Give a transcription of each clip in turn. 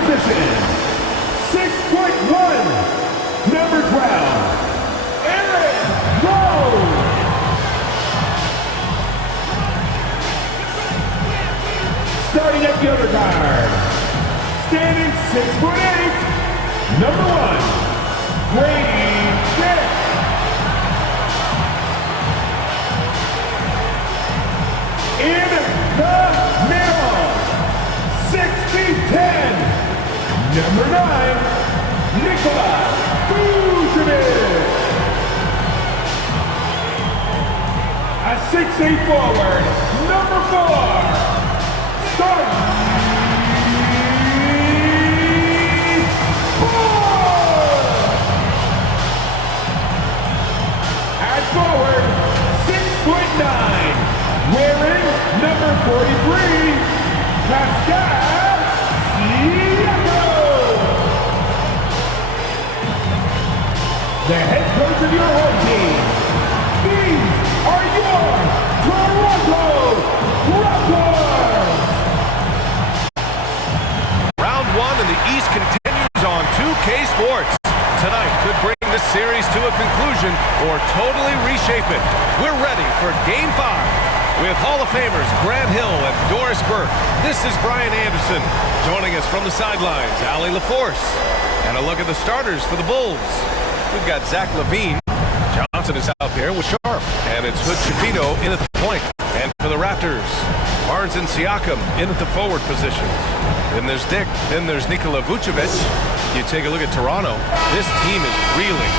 position, 6'1", number 12, Aaron Rose. Starting at the other guard, standing 6'8", number 1, Brady Dick. In the middle, 6'10", number 9, Nikola Vucevic. A 6'8" forward, number 4, Steve Ball. At forward, 6'9", wearing number 43, Pascal Siakam. The head coach of your home team. These are your Toronto Raptors. Round 1 in the East continues on 2K Sports. Tonight could bring this series to a conclusion or totally reshape it. We're ready for Game 5 with Hall of Famers Grant Hill and Doris Burke. This is Brian Anderson. Joining us from the sidelines, Allie LaForce. And a look at the starters for the Bulls. We've got Zach LaVine. Johnson is out there with Sharp. And it's Hood Schifino in at the point. And for the Raptors, Barnes and Siakam in at the forward positions. Then there's Dick. Then there's Nikola Vucevic. You take a look at Toronto. This team is reeling.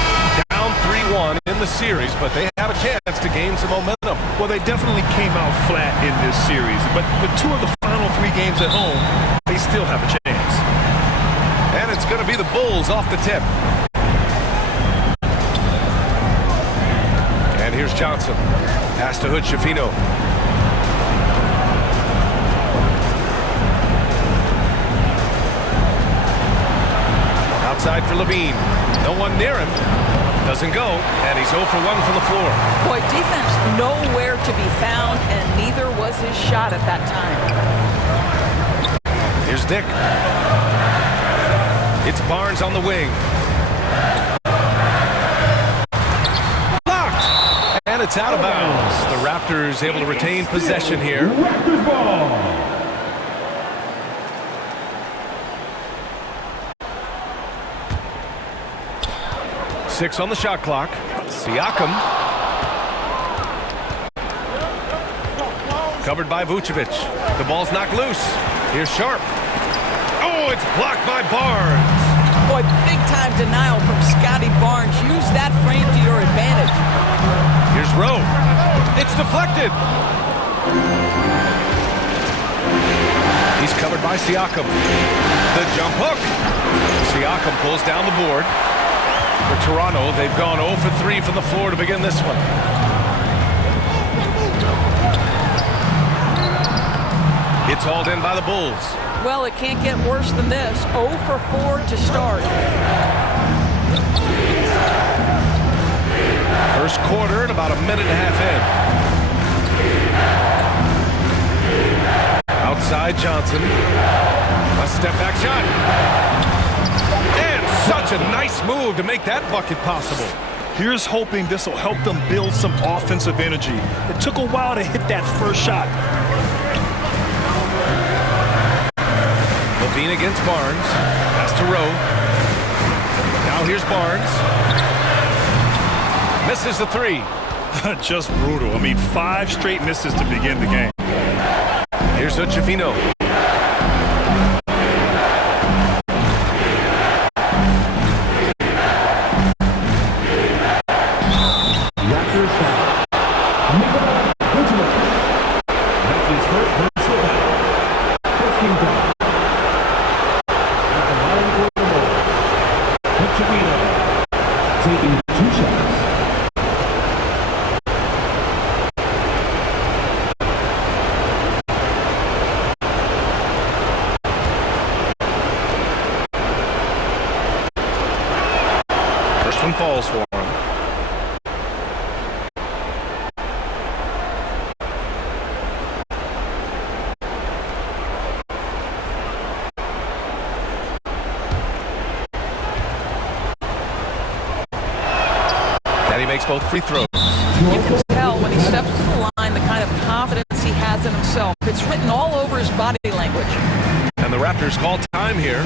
Down 3-1 in the series, but they have a chance to gain some momentum. Well, they definitely came out flat in this series, but with 2 of the final 3 games at home, they still have a chance. And it's going to be the Bulls off the tip. And here's Johnson. Pass to Hood Schifino. Outside for LaVine. No one near him. Doesn't go, and he's 0 for 1 from the floor. Boy, defense nowhere to be found, and neither was his shot at that time. Here's Dick. It's Barnes on the wing. Blocked! And it's out of bounds. The Raptors able to retain possession here. Raptors ball. Six on the shot clock. Siakam. Covered by Vucevic. The ball's knocked loose. Here's Sharp. Oh, it's blocked by Barnes. Boy, big-time denial from Scotty Barnes. Use that frame to your advantage. Here's Rowe. It's deflected. He's covered by Siakam. The jump hook. Siakam pulls down the board. For Toronto, they've gone 0 for 3 from the floor to begin this one. It's hauled in by the Bulls. Well, it can't get worse than this. 0 for 4 to start. First quarter and about a minute and a half in. Outside Johnson. A step back shot. And such a nice move to make that bucket possible. Here's hoping this will help them build some offensive energy. It took a while to hit that first shot. LaVine against Barnes. Pass to Rowe. Now here's Barnes. Misses the 3. Just brutal. I mean, 5 straight misses to begin the game. Here's Schifino. Raptors foul. Nikola Vucevic. That's his first personal foul. First team foul. At the line for the Bulls. Schifino taking 2 shots. First one falls for him. makes both free throws. You can tell when he steps to the line the kind of confidence he has in himself. It's written all over his body language. And the Raptors call time here.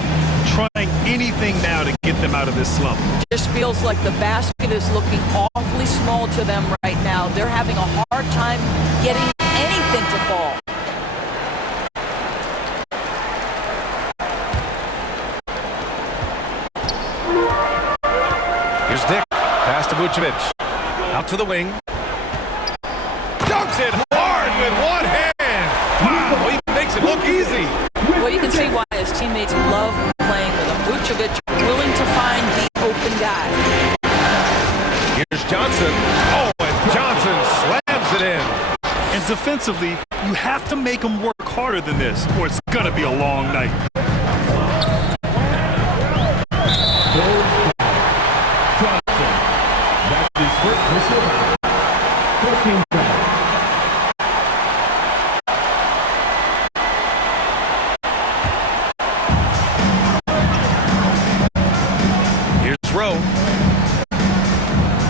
Trying anything now to get them out of this slump. Just feels like the basket is looking awfully small to them right now. They're having a hard time getting anything to fall. Here's Dick. Pass to Vucevic. Out to the wing. Dunks it hard with one hand. Wow, he makes it look easy. Well, you can see why his teammates love playing with him. Vucevic willing to find the open guy. Here's Johnson. Oh, and Johnson slams it in. And defensively, you have to make them work harder than this, or it's going to be a long night. Johnson. That's his first personal foul. First team foul. Here's Rowe.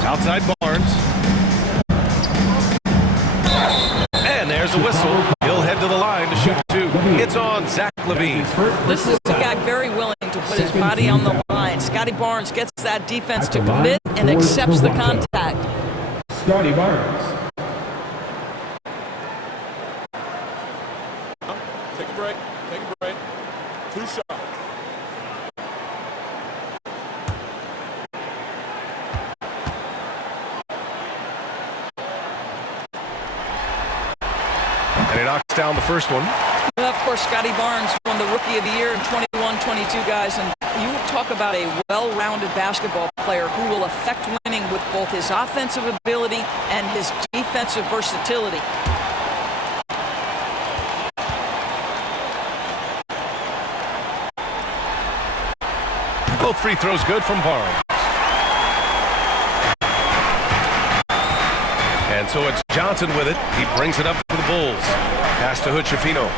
Outside Barnes. And there's a whistle. He'll head to the line to shoot two. It's on Zach LaVine. This is a guy very willing to put his body on the line. Scotty Barnes gets that defense to commit and accepts the contact. Scotty Barnes. Take a break. Take a break. 2 shots. And he knocks down the first one. Well, of course, Scotty Barnes won the Rookie of the Year in 21-22, guys. And you talk about a well-rounded basketball player who will affect winning with both his offensive ability and his defensive versatility. Both free throws good from Barnes. And so it's Johnson with it. He brings it up for the Bulls. Pass to Hood-Schifino.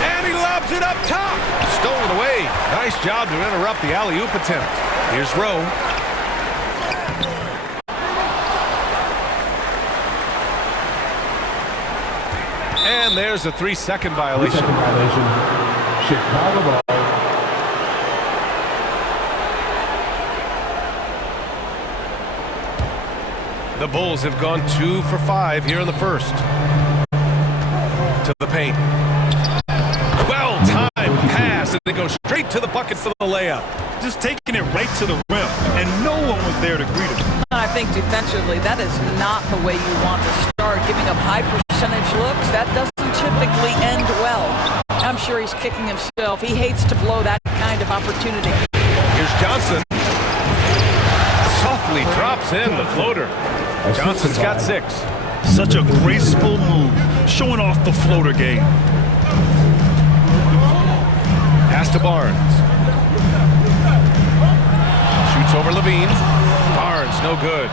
And he lobs it up top. Stolen away. Nice job to interrupt the alley-oop attempt. Here's Rowe. And there's a 3-second violation. Chicago ball. The Bulls have gone 2 for 5 here in the first. To the paint. Well-timed pass, and they go straight to the bucket for the layup. Just taking it right to the rim, and no one was there to greet him. I think defensively, that is not the way you want to start. Giving up high percentage looks, that doesn't typically end well. I'm sure he's kicking himself. He hates to blow that kind of opportunity. Here's Johnson. Softly drops in the floater. Johnson's got 6. Such a graceful move, showing off the floater game. Pass to Barnes. Shoots over LaVine. Barnes, no good.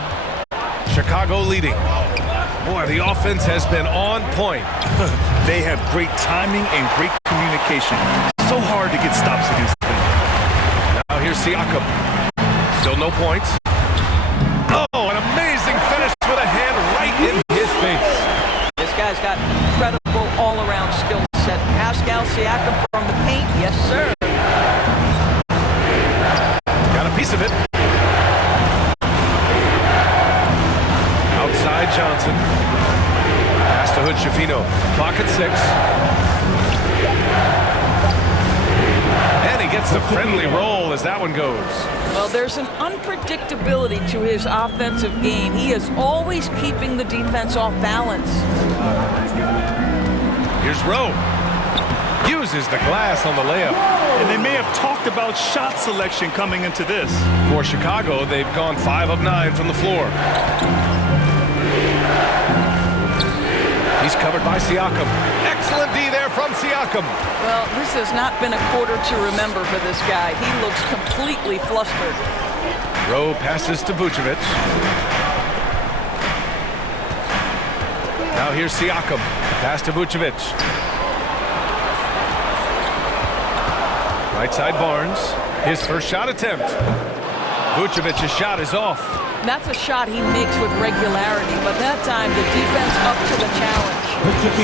Chicago leading. Boy, the offense has been on point. They have great timing and great communication. So hard to get stops against them. Now here's Siakam. Still no points. Oh, an amazing finish with a hand right in his face. This guy's got incredible all-around skill set. Pascal Siakam from the paint, yes sir. Got a piece of it. Outside Johnson. Pass to Hood-Schifino. Clock at 6. And he gets the friendly roll as that one goes. Well, there's an unpredictability to his offensive game. He is always keeping the defense off balance. Here's Rowe. Uses the glass on the layup. And they may have talked about shot selection coming into this. For Chicago, they've gone 5 of 9 from the floor. He's covered by Siakam. Excellent D there from Siakam. Well, this has not been a quarter to remember for this guy. He looks completely flustered. Rowe passes to Vucevic. Now here's Siakam. Pass to Vucevic. Right side Barnes. His first shot attempt. Vucevic's shot is off. That's a shot he makes with regularity, but that time the defense up to the challenge.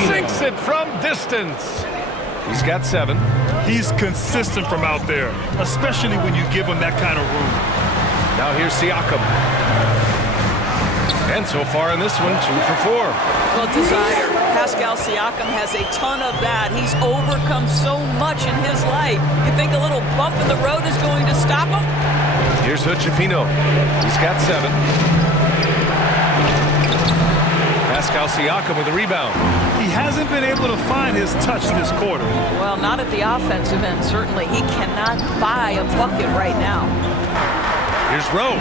Sinks it from distance. He's got 7. He's consistent from out there, especially when you give him that kind of room. Now here's Siakam. And so far in this one, 2 for 4. Well, Desire, Pascal Siakam has a ton of that. He's overcome so much in his life. You think a little bump in the road is going to stop him? Here's Hood-Schifino. He's got 7. Pascal Siakam with a rebound. He hasn't been able to find his touch this quarter. Well, not at the offensive end, certainly. He cannot buy a bucket right now. Here's Rowe.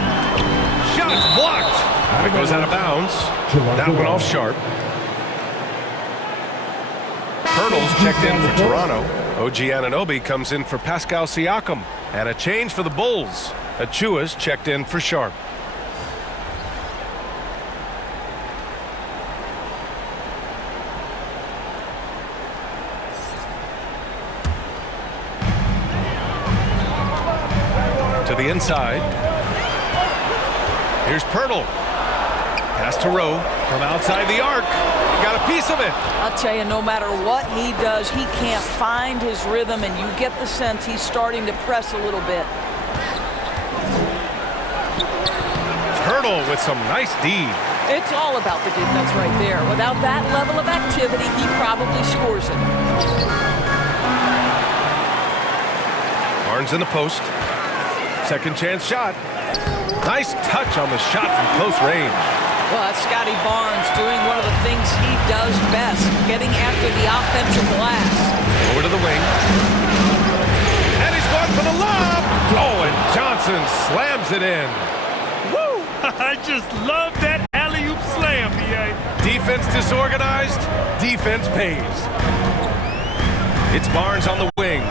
Shot's blocked. And it goes out of bounds. That one off sharp. Hurdles checked in for Toronto. OG Anunoby comes in for Pascal Siakam. And a change for the Bulls. Achua's checked in for Sharp. To the inside. Here's Pirtle. Pass to Rowe from outside the arc. Got a piece of it. I'll tell you, no matter what he does, he can't find his rhythm, and you get the sense he's starting to press a little bit. Pirtle with some nice D. It's all about the defense right there. Without that level of activity, he probably scores it. Barnes in the post. Second chance shot. Nice touch on the shot from close range. Well, that's Scotty Barnes doing one of the things he does best, getting after the offensive glass. Over to the wing. And he's going for the lob. Oh, and Johnson slams it in. Woo! I just love that alley-oop slam, B.A. Defense disorganized. Defense pays. It's Barnes on the wing.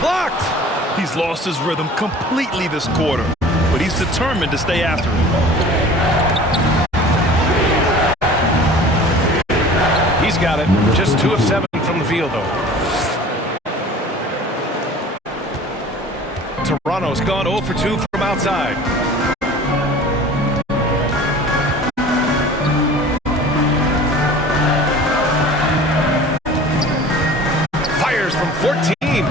Blocked. He's lost his rhythm completely this quarter, but he's determined to stay after it. He's got it. Just 2 of 7 from the field, though. Toronto's gone 0 for 2 from outside. Fires from 14.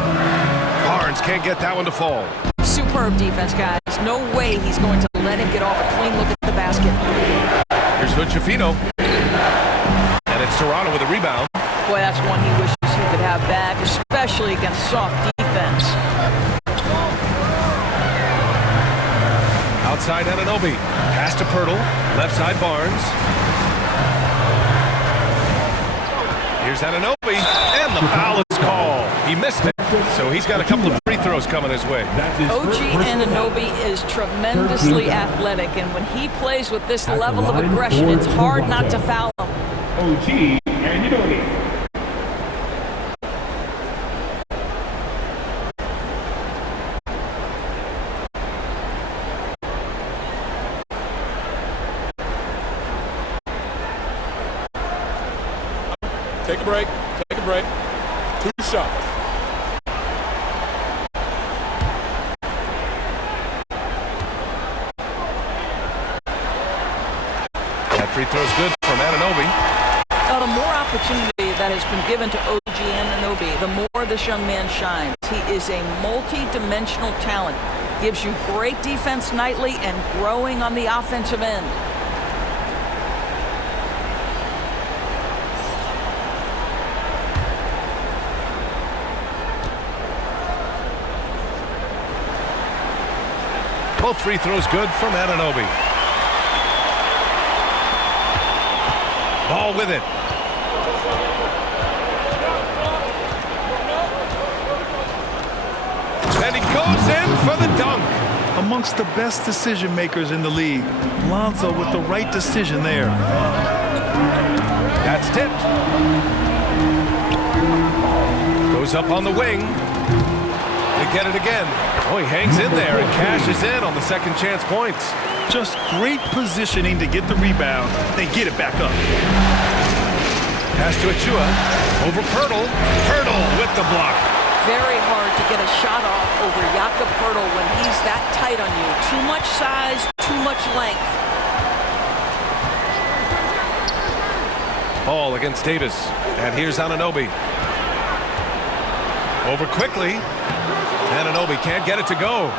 Barnes can't get that one to fall. Superb defense, guys. No way he's going to let him get off a clean look at the basket. Here's Hood-Schifino. And it's Toronto with a rebound. Boy, that's one he wishes he could have back, especially against soft defense. Outside Anunoby. Pass to Pirtle. Left side Barnes. Here's Anunoby. And the foul is called. He missed it. So he's got a couple of free throws coming his way. OG Anunoby is tremendously athletic, and when he plays with this level of aggression, it's hard not to foul him. OG Anunoby. Take a break. Take a break. 2 shots. That free throw's good from Anunoby. Now, the more opportunity that has been given to OG Anunoby, the more this young man shines. He is a multi-dimensional talent. Gives you great defense nightly and growing on the offensive end. Both free throws good from Anunoby. Ball with it. And he goes in for the dunk. Amongst the best decision makers in the league, Lonzo with the right decision there. That's tipped. Goes up on the wing. They get it again. Oh, he hangs in there and cashes in on the second chance points. Just great positioning to get the rebound, then get it back up. Pass to Achua. Over Pirtle. Pirtle with the block. Very hard to get a shot off over Jakob Pirtle when he's that tight on you. Too much size, too much length. Ball against Davis. And here's Anunoby. Over quickly. Anunoby can't get it to go.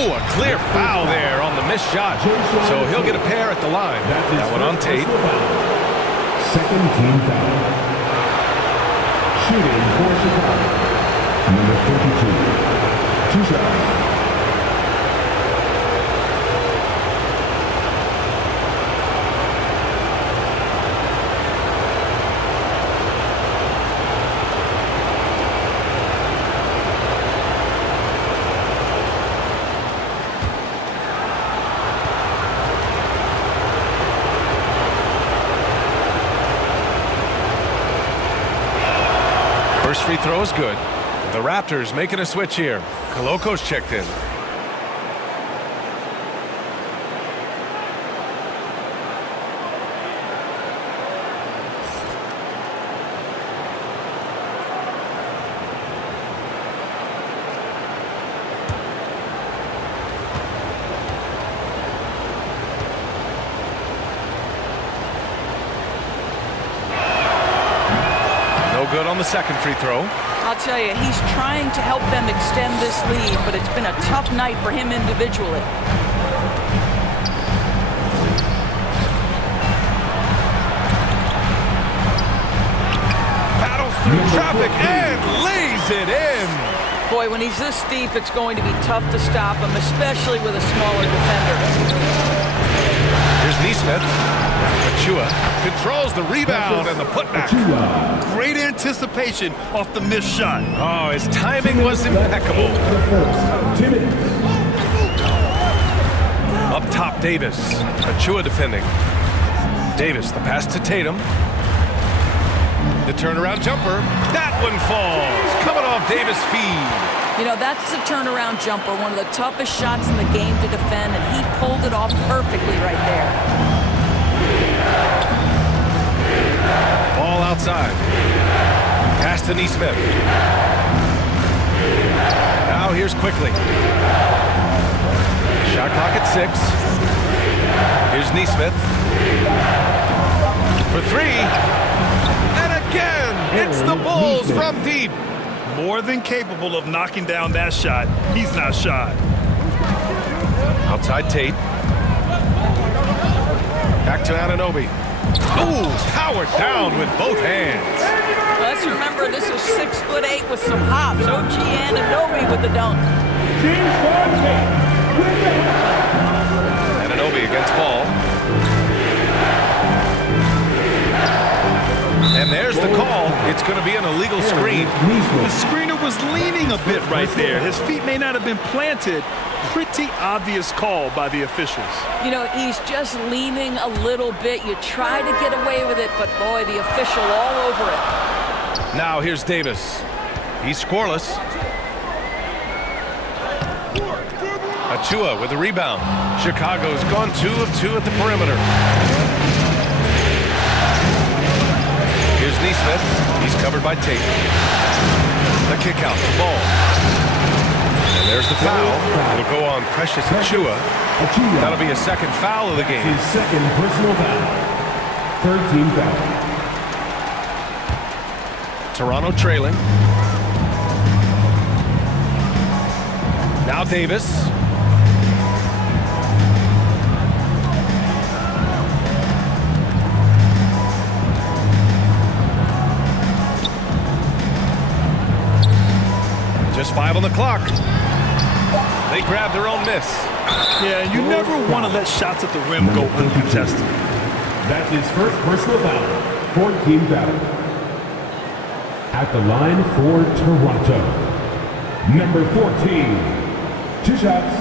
Oh, a clear foul there on the missed shot. So he'll get a pair at the line. That one on tape. Second team foul. Shooting for Chicago. Number 32. 2 shots. First free throw is good. The Raptors making a switch here. Coloco's checked in. Good on the second free throw. I'll tell you, he's trying to help them extend this lead, but it's been a tough night for him individually. Battles through traffic and lays it in. Boy, when he's this deep, it's going to be tough to stop him, especially with a smaller defender. Here's Neesmith. Achua controls the rebound and the putback. Great anticipation off the missed shot. Oh, his timing was impeccable. Up top, Davis. Achua defending. Davis, the pass to Tatum. The turnaround jumper. That one falls. Coming off Davis' feed. You know, that's the turnaround jumper, one of the toughest shots in the game to defend, and he pulled it off perfectly right there. Ball outside. Pass to Neesmith. Now here's Quickly. Shot clock at 6. Here's Neesmith. For 3. And again, it's the Bulls from deep. More than capable of knocking down that shot. He's not shy. Outside Tate. Back to Anunoby. Ooh, powered down with both hands. Let's remember this is 6'8" with some hops. OG Anunoby with the dunk. Anunoby against Ball. And there's the call. It's going to be an illegal screen. The screener was leaning a bit right there. His feet may not have been planted. Pretty obvious call by the officials. You know, he's just leaning a little bit. You try to get away with it, but boy, the official all over it. Now here's Davis. He's scoreless. Achua with the rebound. Chicago's gone 2 of 2 at the perimeter. Here's Neesmith. He's covered by Tate. The kick out, the ball. And there's the foul. It'll go on Precious Achua. That'll be a second foul of the game. His second personal foul. Third team foul. Toronto trailing. Now Davis. Just 5 on the clock. They grab their own miss. Yeah, you never want to let shots at the rim go uncontested. That's his first personal foul. Fourth team foul. At the line for Toronto. Number 14. 2 shots.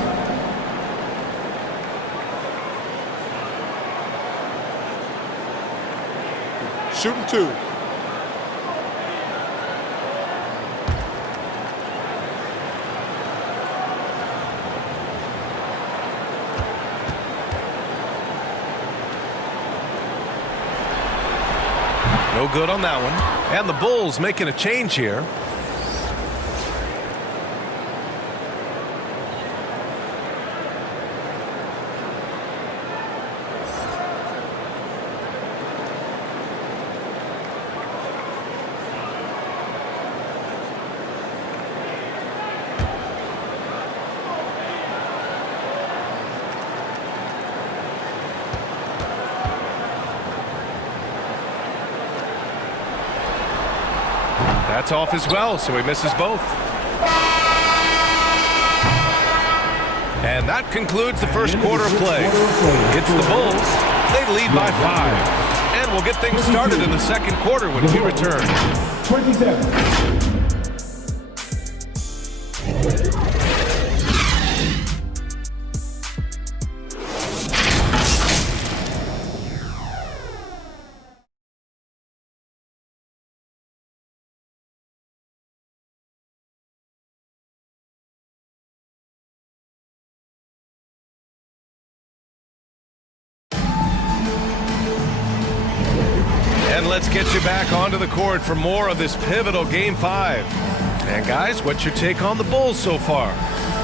Shooting 2. No good on that one. And the Bulls making a change here. That's off as well, so he misses both. And that concludes the first quarter of play. It's the Bulls. They lead by 5. And we'll get things started in the second quarter when we return. 27. And let's get you back onto the court for more of this pivotal Game 5. And guys, what's your take on the Bulls so far?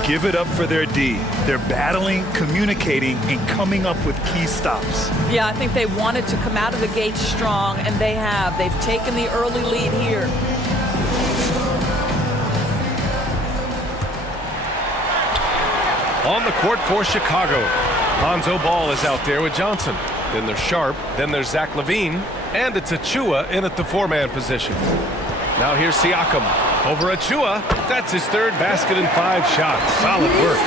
Give it up for their D. They're battling, communicating, and coming up with key stops. Yeah, I think they wanted to come out of the gate strong, and they have. They've taken the early lead here. On the court for Chicago, Lonzo Ball is out there with Johnson. Then there's Sharp, then there's Zach LaVine, and it's Achua in at the 4-man position. Now here's Siakam over Achua. That's his third basket in 5 shots. Solid work.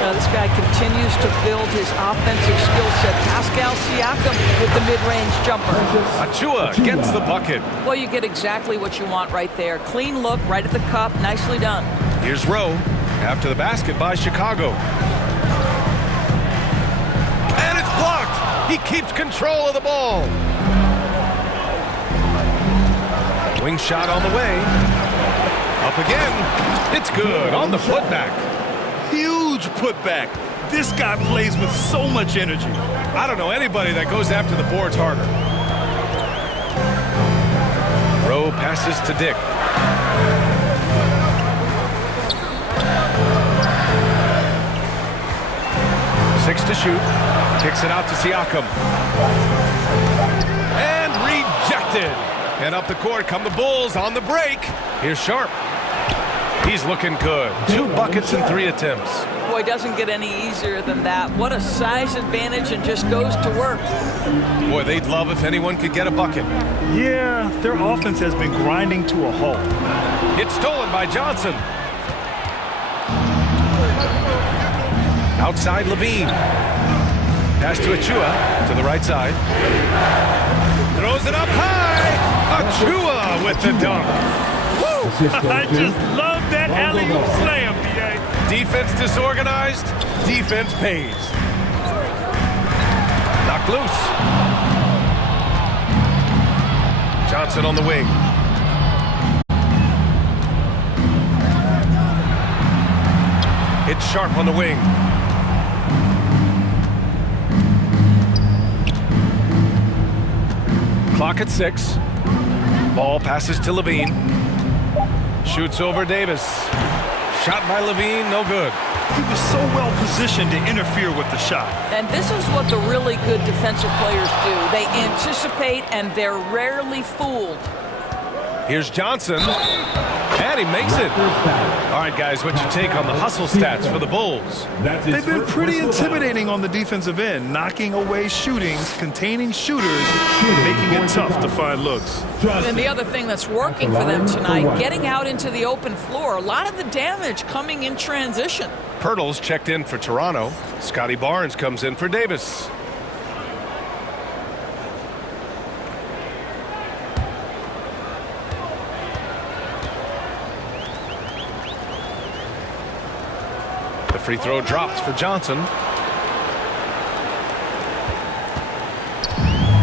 Now this guy continues to build his offensive skill set. Pascal Siakam with the mid-range jumper. Achua gets the bucket. Well, you get exactly what you want right there. Clean look, right at the cup. Nicely done. Here's Rowe after the basket by Chicago. And it's blocked. He keeps control of the ball. Wing shot on the way. Up again. It's good on the putback. Huge putback. This guy plays with so much energy. I don't know anybody that goes after the boards harder. Rowe passes to Dick. Six to shoot. Kicks it out to Siakam. And rejected. And up the court come the Bulls on the break. Here's Sharp. He's looking good. 2 buckets in 3 attempts. Boy, doesn't get any easier than that. What a size advantage, and just goes to work. Boy, they'd love if anyone could get a bucket. Yeah, their offense has been grinding to a halt. It's stolen by Johnson. Outside LaVine. Pass to Achua to the right side. Throws it up high. Achua with the dunk. Woo! I just love that alley-oop slam, B.A. Defense disorganized. Defense pays. Knocked loose. Johnson on the wing. It's Sharp on the wing. Clock at 6. Ball passes to LaVine. Shoots over Davis. Shot by LaVine, no good. He was so well positioned to interfere with the shot. And this is what the really good defensive players do. They anticipate, and they're rarely fooled. Here's Johnson. And he makes it. All right, guys, what's your take on the hustle stats for the Bulls? They've been pretty intimidating on the defensive end, knocking away shootings, containing shooters, making it tough to find looks. And the other thing that's working for them tonight, getting out into the open floor. A lot of the damage coming in transition. Pirtle's checked in for Toronto. Scotty Barnes comes in for Davis. The free throw drops for Johnson.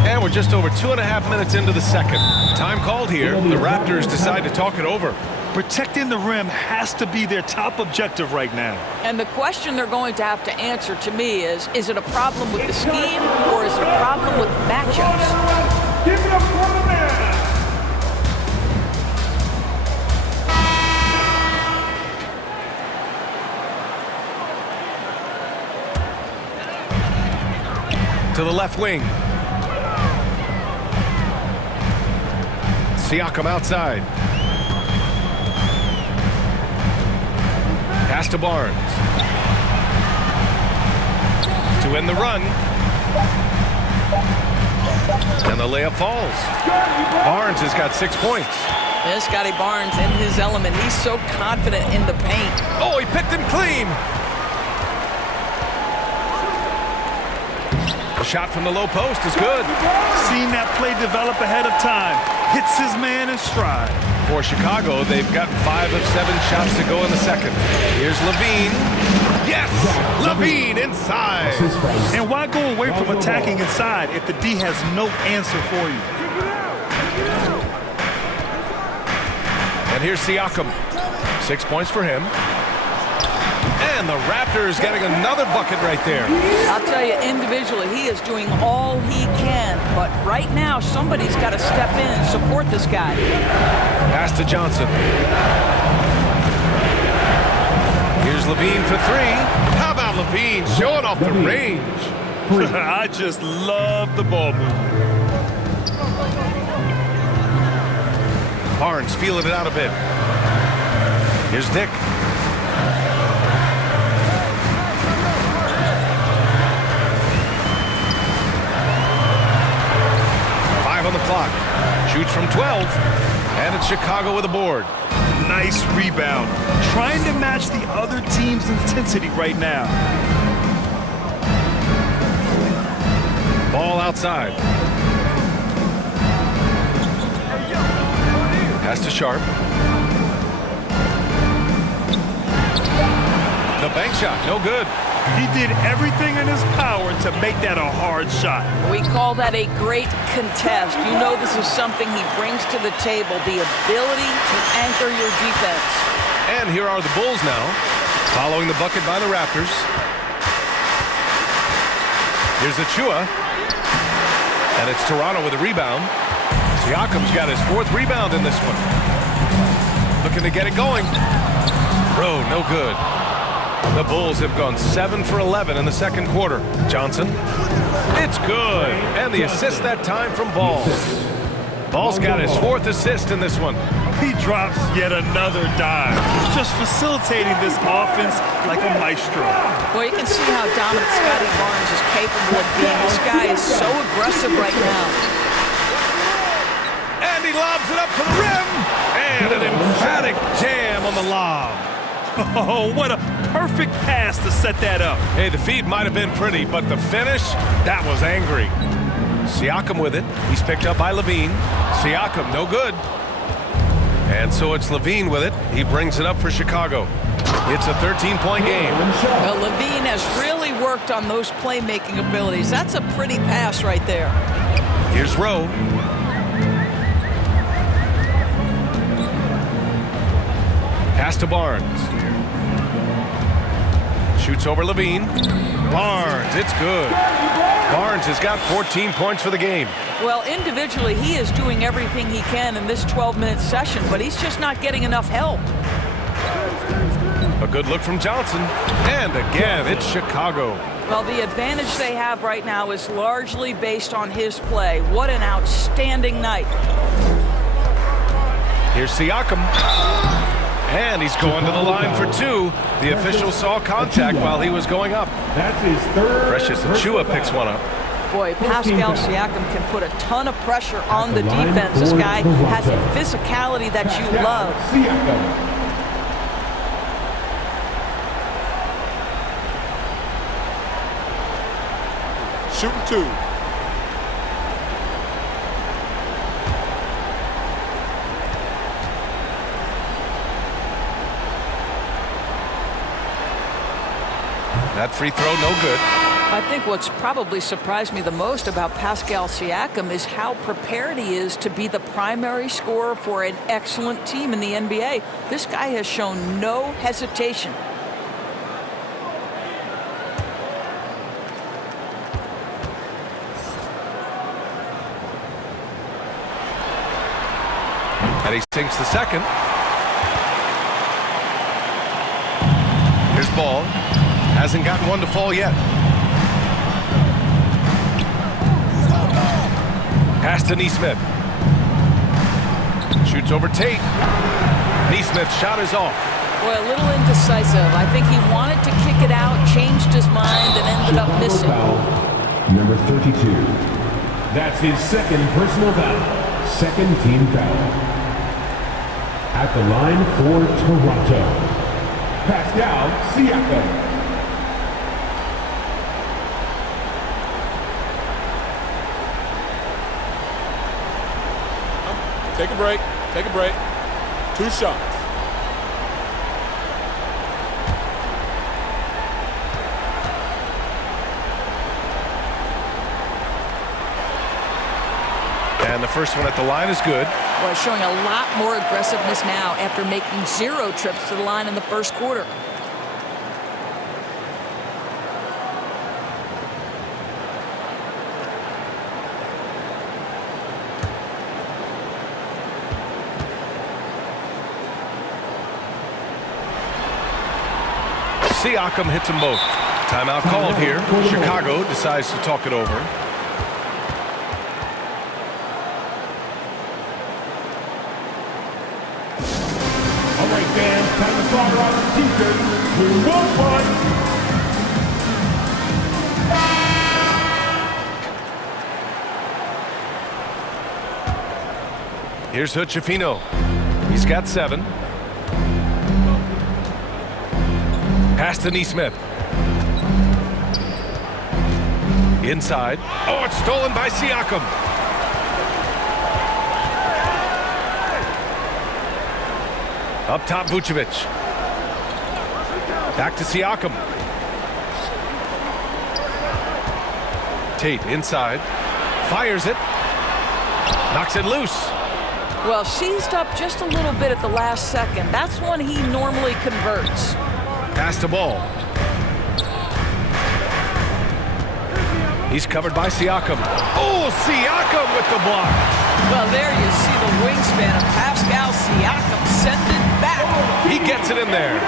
And we're just over 2.5 minutes into the second. Time called here. The Raptors decide to talk it over. Protecting the rim has to be their top objective right now. And the question they're going to have to answer to me is it a problem with the scheme, or is it a problem with matchups? Give it up for the man, to the left wing. Siakam outside. Pass to Barnes. To end the run. And the layup falls. Barnes has got 6 points. There's Scotty Barnes in his element. He's so confident in the paint. Oh, he picked him clean. A shot from the low post is good. Seen that play develop ahead of time. Hits his man in stride. For Chicago, they've got 5 of 7 shots to go in the second. Here's Levine. Yes! Levine inside. And why go away from attacking inside if the D has no answer for you? And here's Siakam. 6 points for him. And the Raptors getting another bucket right there. I'll tell you, individually, he is doing all he can. But right now, somebody's got to step in and support this guy. Pass to Johnson. Here's Levine for 3. How about Levine showing off the range? I just love the ball movement. Barnes feeling it out a bit. Here's Dick. On the clock. Shoots from 12. And it's Chicago with a board. Nice rebound. Trying to match the other team's intensity right now. Ball outside. Pass to Sharp. The bank shot, no good. He did everything in his power to make that a hard shot. We call that a great contest. You know this is something he brings to the table, the ability to anchor your defense. And here are the Bulls now, following the bucket by the Raptors. Here's Achua. And it's Toronto with a rebound. Siakam's got his 4th rebound in this one. Looking to get it going. Bro, no good. The Bulls have gone 7 for 11 in the second quarter. Johnson. It's good. And the assist that time from Ball. Ball's got his 4th assist in this one. He drops yet another dime. Just facilitating this offense like a maestro. Well, you can see how dominant Scotty Barnes is capable of being. This guy is so aggressive right now. And he lobs it up to the rim. And an emphatic jam on the lob. Oh, what a perfect pass to set that up. Hey, the feed might have been pretty, but the finish, that was angry. Siakam with it. He's picked up by Levine. Siakam, no good. And so it's Levine with it. He brings it up for Chicago. It's a 13-point game. Well, Levine has really worked on those playmaking abilities. That's a pretty pass right there. Here's Rowe. Pass to Barnes. Shoots over Levine. Barnes, it's good. Barnes has got 14 points for the game. Well, individually, he is doing everything he can in this 12-minute session, but he's just not getting enough help. A good look from Johnson. And again, it's Chicago. Well, the advantage they have right now is largely based on his play. What an outstanding night. Here's Siakam. And he's going to the line for 2. The official saw contact while he was going up. That's his 3rd. Precious Achua picks one up. Boy, Pascal Siakam can put a ton of pressure on the defense. This guy has a physicality that you love. Shooting 2. That free throw, no good. I think what's probably surprised me the most about Pascal Siakam is how prepared he is to be the primary scorer for an excellent team in the NBA. This guy has shown no hesitation. And he sinks the second. Here's Ball. Hasn't gotten one to fall yet. to Neesmith. Shoots over Tate. Neesmith's shot is off. Boy, a little indecisive. I think he wanted to kick it out, changed his mind, and ended up missing. Foul, number 32. That's his second personal foul. Second team foul. At the line for Toronto, Pascal Siakam. Take a break. Take a break. 2 shots. And the first one at the line is good. Boy, showing a lot more aggressiveness now after making 0 trips to the line in the first quarter. Siakam hits them both. Timeout called here. Chicago decides to talk it over. All right, fans, time to slaughter out the t-shirts. We won't fight. Here's Hood-Schifino. He's got 7. Pass to Neesmith. Inside. Oh, it's stolen by Siakam. Up top, Vucevic. Back to Siakam. Tate inside. Fires it. Knocks it loose. Well, seized up just a little bit at the last second. That's when he normally converts. Pass the ball. He's covered by Siakam. Oh, Siakam with the block. Well, there you see the wingspan of Pascal Siakam. Send it back. He gets it in there.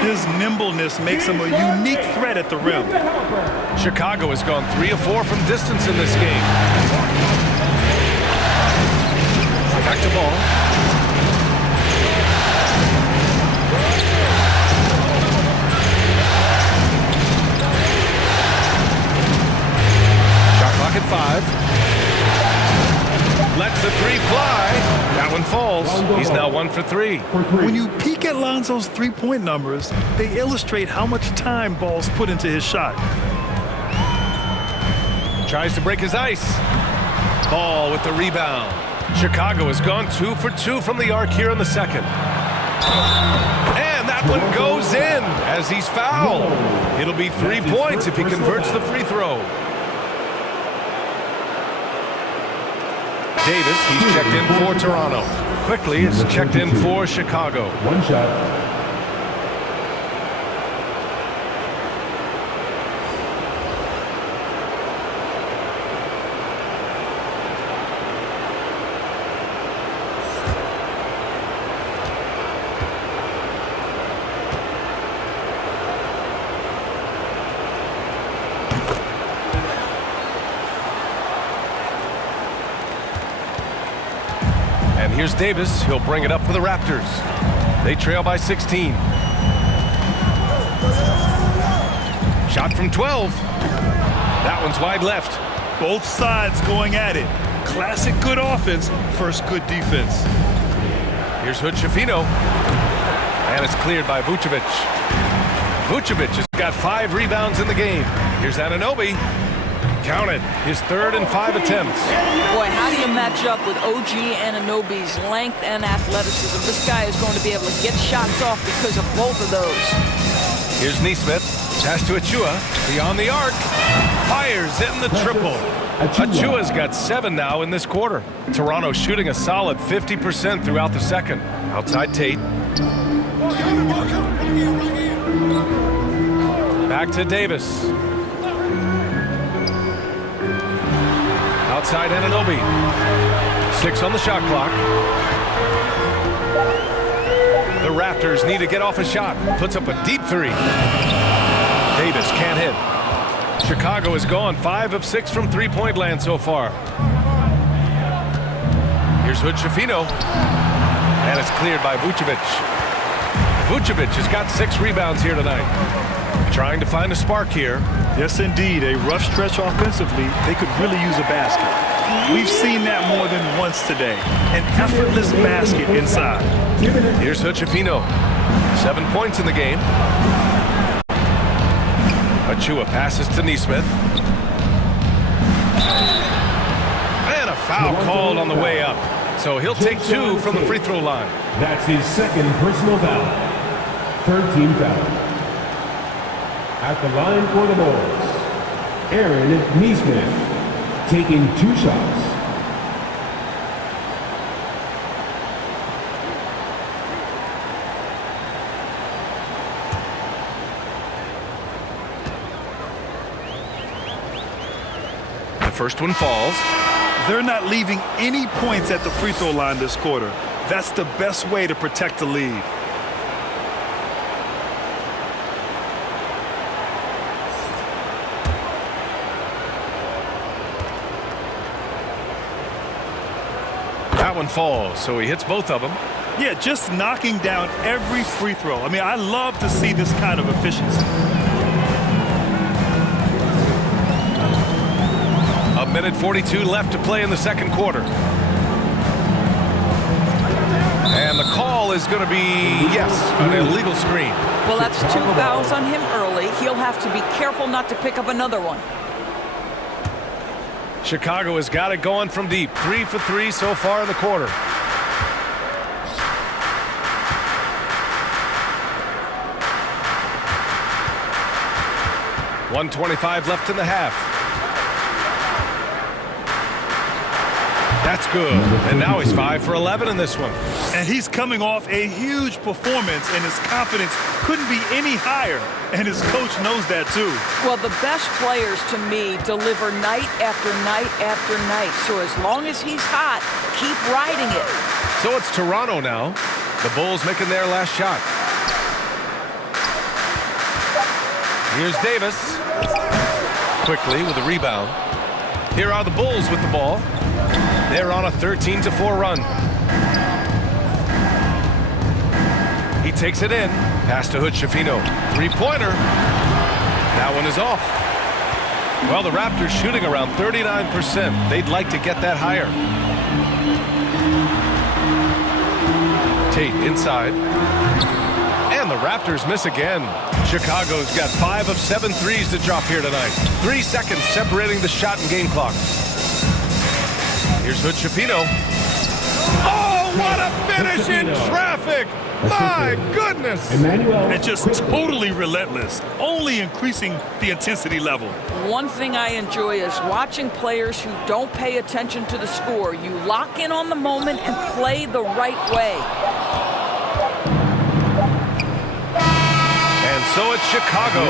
His nimbleness makes him a unique threat at the rim. Chicago has gone 3 of 4 from distance in this game. Back to ball. Shot clock at 5. Lets the 3 fly. That one falls. He's now 1 for 3. When you peek at Lonzo's three-point numbers, they illustrate how much time Ball's put into his shot. Tries to break his ice. Ball with the rebound. Chicago has gone 2 for 2 from the arc here in the second. And that one goes in as he's fouled. It'll be 3 points if he converts the free throw. Davis, he's checked in for Toronto. Quickly is checked in for Chicago. 1 shot. And here's Davis. He'll bring it up for the Raptors. They trail by 16. Shot from 12. That one's wide left. Both sides going at it. Classic good offense, first good defense. Here's Hood-Schifino. And it's cleared by Vucevic. Vucevic has got 5 rebounds in the game. Here's Anunoby. Counted. His 3rd and 5 attempts. Boy, how do you match up with OG Anunoby's length and athleticism? This guy is going to be able to get shots off because of both of those. Here's Neesmith. Pass to Achua. Beyond the arc. Fires in the triple. Achua's got 7 now in this quarter. Toronto shooting a solid 50% throughout the second. Outside Tate. Back to Davis. Outside Anunoby. 6 on the shot clock. The Raptors need to get off a shot. Puts up a deep 3. Davis can't hit. Chicago has gone 5 of 6 from three-point land so far. Here's Hood-Schifino. And it's cleared by Vucevic. Vucevic has got 6 rebounds here tonight. Trying to find a spark here. Yes, indeed. A rough stretch offensively. They could really use a basket. We've seen that more than once today. An effortless basket inside. Here's Hood-Schifino. 7 points in the game. Achua passes to Nesmith. And a foul called on the way up. So he'll take 2 from the free throw line. That's his second personal foul. Third team foul. At the line for the Bulls, Aaron Nesmith, taking 2 shots. The first one falls. They're not leaving any points at the free throw line this quarter. That's the best way to protect the lead. That one falls, so he hits both of them. Yeah, just knocking down every free throw. I mean, I love to see this kind of efficiency. A minute 42 left to play in the second quarter. And the call is going to be, yes, an illegal screen. Well, that's 2 fouls on him early. He'll have to be careful not to pick up another one. Chicago has got it going from deep. 3 for 3 so far in the quarter. .125 left in the half. That's good. And now he's 5 for 11 in this one. And he's coming off a huge performance, and his confidence couldn't be any higher. And his coach knows that, too. Well, the best players, to me, deliver night after night after night. So as long as he's hot, keep riding it. So it's Toronto now. The Bulls making their last shot. Here's Davis. Quickly with a rebound. Here are the Bulls with the ball. They're on a 13-4 run. He takes it in. Pass to Hood-Schifino. 3-pointer. That one is off. Well, the Raptors shooting around 39%. They'd like to get that higher. Tate inside. And the Raptors miss again. Chicago's got 5 of 7 threes to drop here tonight. 3 seconds separating the shot and game clock. Here's Hood-Schifino. Oh, what a finish in traffic! My goodness! And just totally relentless, only increasing the intensity level. One thing I enjoy is watching players who don't pay attention to the score. You lock in on the moment and play the right way. And so it's Chicago,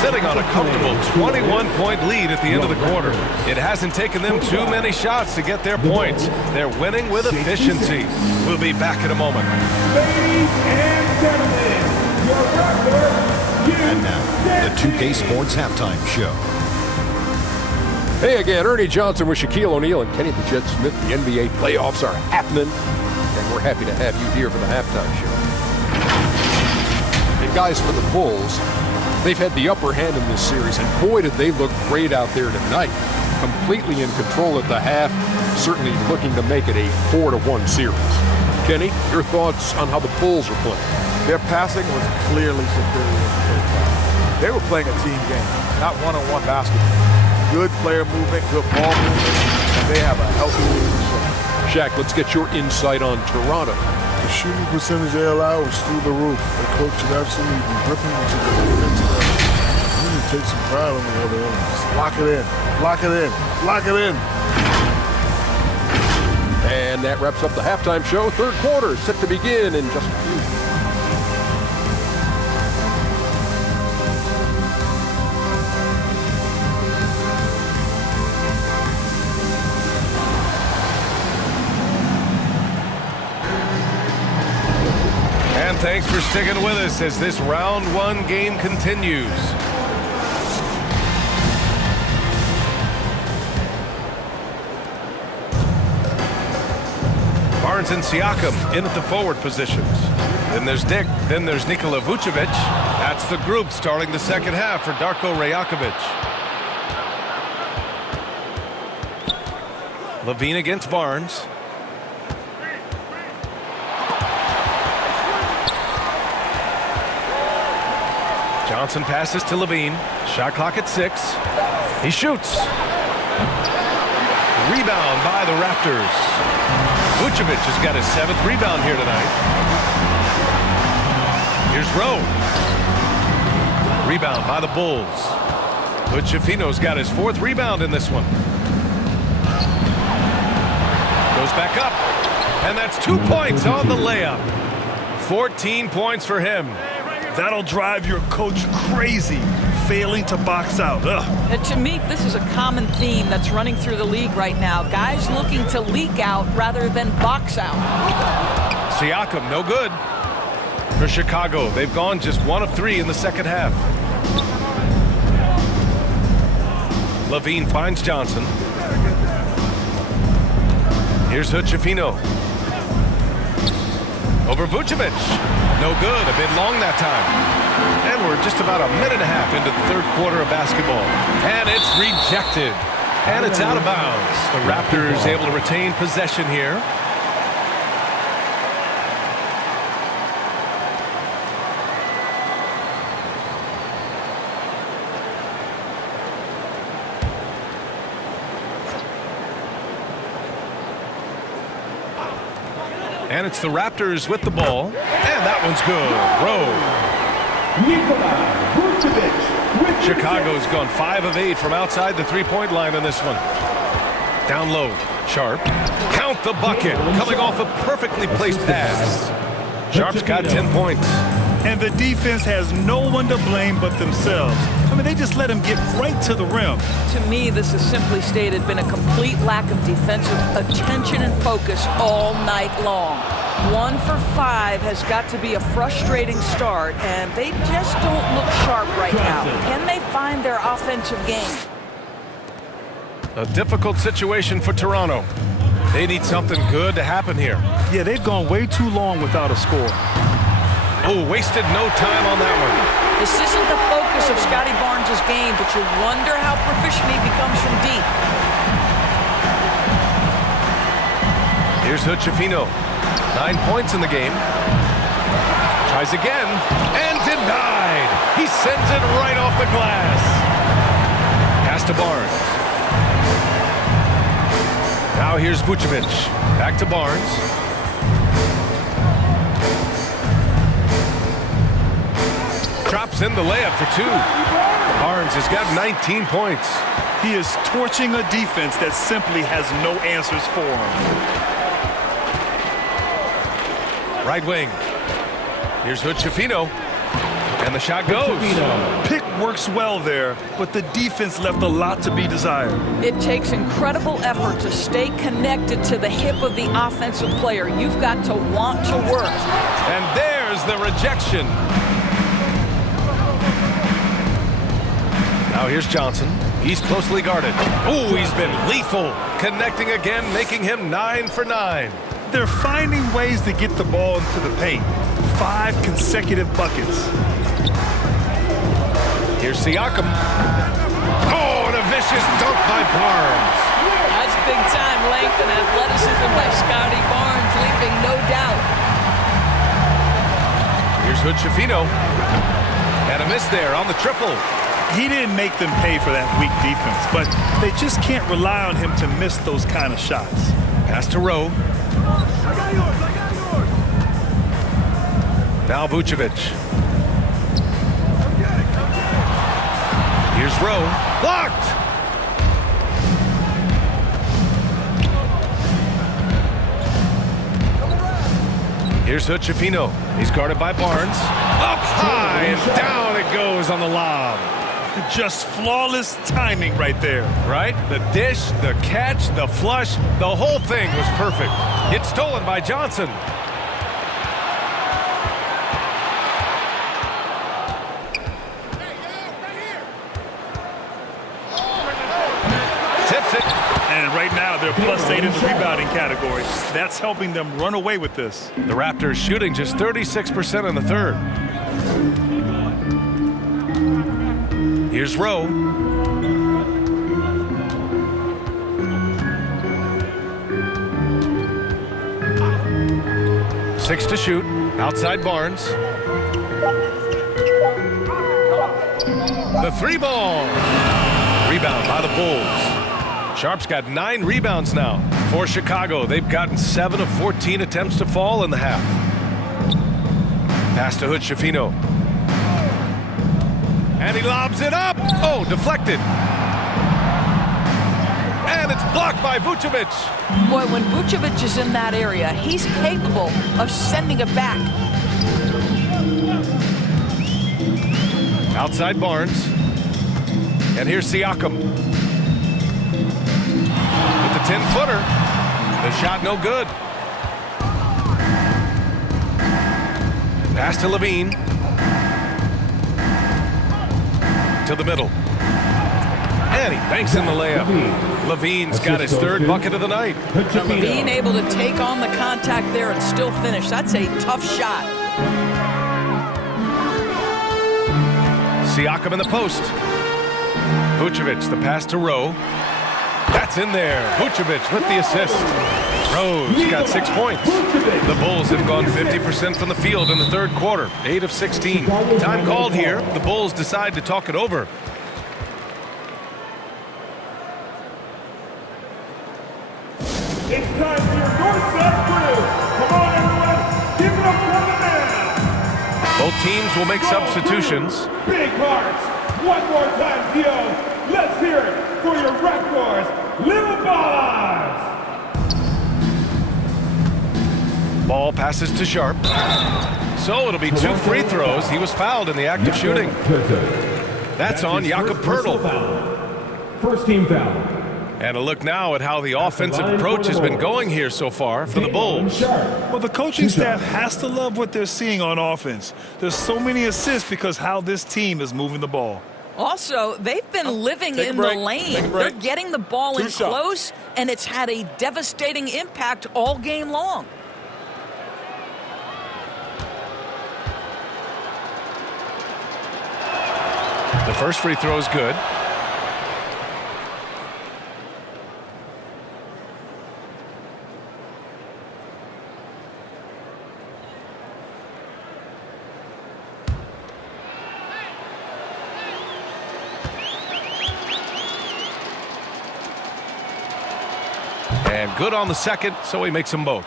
sitting on a comfortable 21-point lead at the end of the quarter. It hasn't taken them too many shots to get their points. They're winning with efficiency. We'll be back in a moment. Ladies and gentlemen, your Raptors. And now, the 2K Sports Halftime Show. Hey again, Ernie Johnson with Shaquille O'Neal and Kenny the Jet Smith. The NBA playoffs are happening, and we're happy to have you here for the halftime show. And guys, for the Bulls, they've had the upper hand in this series, and boy, did they look great out there tonight. Completely in control at the half, certainly looking to make it a 4-1 series. Kenny, your thoughts on how the Bulls are playing? Their passing was clearly superior. They were playing a team game, not one-on-one basketball. Good player movement, good ball movement, and they have a healthy lead. Shaq, let's get your insight on Toronto. The shooting percentage they allow was through the roof. The coach should absolutely be gripping into the defensive end. You need to take some pride on the other end. Just lock it in. Lock it in. Lock it in. And that wraps up the halftime show. Third quarter set to begin in just a few. And thanks for sticking with us as this round 1 game continues. Barnes and Siakam in at the forward positions. Then there's Dick. Then there's Nikola Vucevic. That's the group starting the second half for Darko Rajakovic. Levine against Barnes. Johnson passes to Levine. Shot clock at 6. He shoots. Rebound by the Raptors. Vucevic has got his 7th rebound here tonight. Here's Rowe. Rebound by the Bulls. Vucevino's got his 4th rebound in this one. Goes back up. And that's 2 points on the layup. 14 points for him. That'll drive your coach crazy, failing to box out. And to me, this is a common theme that's running through the league right now. Guys looking to leak out rather than box out. Siakam, no good. For Chicago, they've gone just 1 of 3 in the second half. Levine finds Johnson. Here's Vucevino. Over Vucevic. No good. A bit long that time. And we're just about a minute and a half into the third quarter of basketball. And it's rejected. And it's out of bounds. The Raptors able to retain possession here. And it's the Raptors with the ball. And that one's good. Rowe. Chicago's gone 5 of 8 from outside the three-point line in this one. Down low. Sharp. Count the bucket. Coming off a perfectly placed pass. Sharp's got 10 points. And the defense has no one to blame but themselves. I mean, they just let him get right to the rim. To me, this has simply stated been a complete lack of defensive attention and focus all night long. 1 for 5 has got to be a frustrating start, and they just don't look sharp right now. Can they find their offensive game? A difficult situation for Toronto. They need something good to happen here. Yeah, they've gone way too long without a score. Oh, wasted no time on that one. This isn't the focus of Scotty Barnes' game, but you wonder how proficient he becomes from deep. Here's Vucevino. 9 points in the game. Tries again, and denied. He sends it right off the glass. Pass to Barnes. Now here's Vucevic. Back to Barnes. Drops in the layup for 2. Barnes has got 19 points. He is torching a defense that simply has no answers for him. Right wing. Here's Vucevino. And the shot goes. Pick works well there, but the defense left a lot to be desired. It takes incredible effort to stay connected to the hip of the offensive player. You've got to want to work. And there's the rejection. Now here's Johnson. He's closely guarded. Oh, he's been lethal. Connecting again, making him 9 for 9. They're finding ways to get the ball into the paint. 5 consecutive buckets. Here's Siakam. Oh, and a vicious dunk by Barnes. That's big-time length and athleticism by Scotty Barnes, leaving no doubt. Here's Vucevino. And a miss there on the triple. He didn't make them pay for that weak defense, but they just can't rely on him to miss those kind of shots. Pass to Rowe. Now Vucevic. Here's Rowe. Blocked! Here's Vucevino. He's guarded by Barnes. Up high and down it goes on the lob. Just flawless timing right there. Right? The dish, the catch, the flush, the whole thing was perfect. It's stolen by Johnson. And Right now, they're +8 in the rebounding category. That's helping them run away with this. The Raptors shooting just 36% in the third. Here's Rowe. Six to shoot. Outside Barnes. The three ball. Rebound by the Bulls. Sharp's got 9 rebounds now. For Chicago, they've gotten 7 of 14 attempts to fall in the half. Pass to Hood-Schifino. And he lobs it up. Oh, deflected. And it's blocked by Vucevic. Boy, when Vucevic is in that area, he's capable of sending it back. Outside Barnes. And here's Siakam. With the 10-footer. The shot no good. Pass to Levine. To the middle. And he banks in the layup. Levine's got his third bucket of the night. Now, Levine able to take on the contact there and still finish. That's a tough shot. Siakam in the post. Vucevic, the pass to Rowe. That's in there. Vucevic with the assist. Rowe's got 6 points. The Bulls have gone 50% from the field in the third quarter, 8 of 16. Time called here. The Bulls decide to talk it over. It's time for your doorstep crew. Come on, everyone. Give it up for the man. Both teams will make substitutions. Big hearts. One more time, Theo. Let's hear it for your Raptors. Little Ballers. Ball passes to Sharp. So it'll be 2 free throws. He was fouled in the act of shooting. That's on Jakob Poeltl. First team foul. And a look now at how the offensive approach has been going here so far for the Bulls. Well, the coaching staff has to love what they're seeing on offense. There's so many assists because how this team is moving the ball. Also, they've been living in the lane. They're getting the ball in close, and it's had a devastating impact all game long. The first free throw is good. And good on the second, so he makes them both.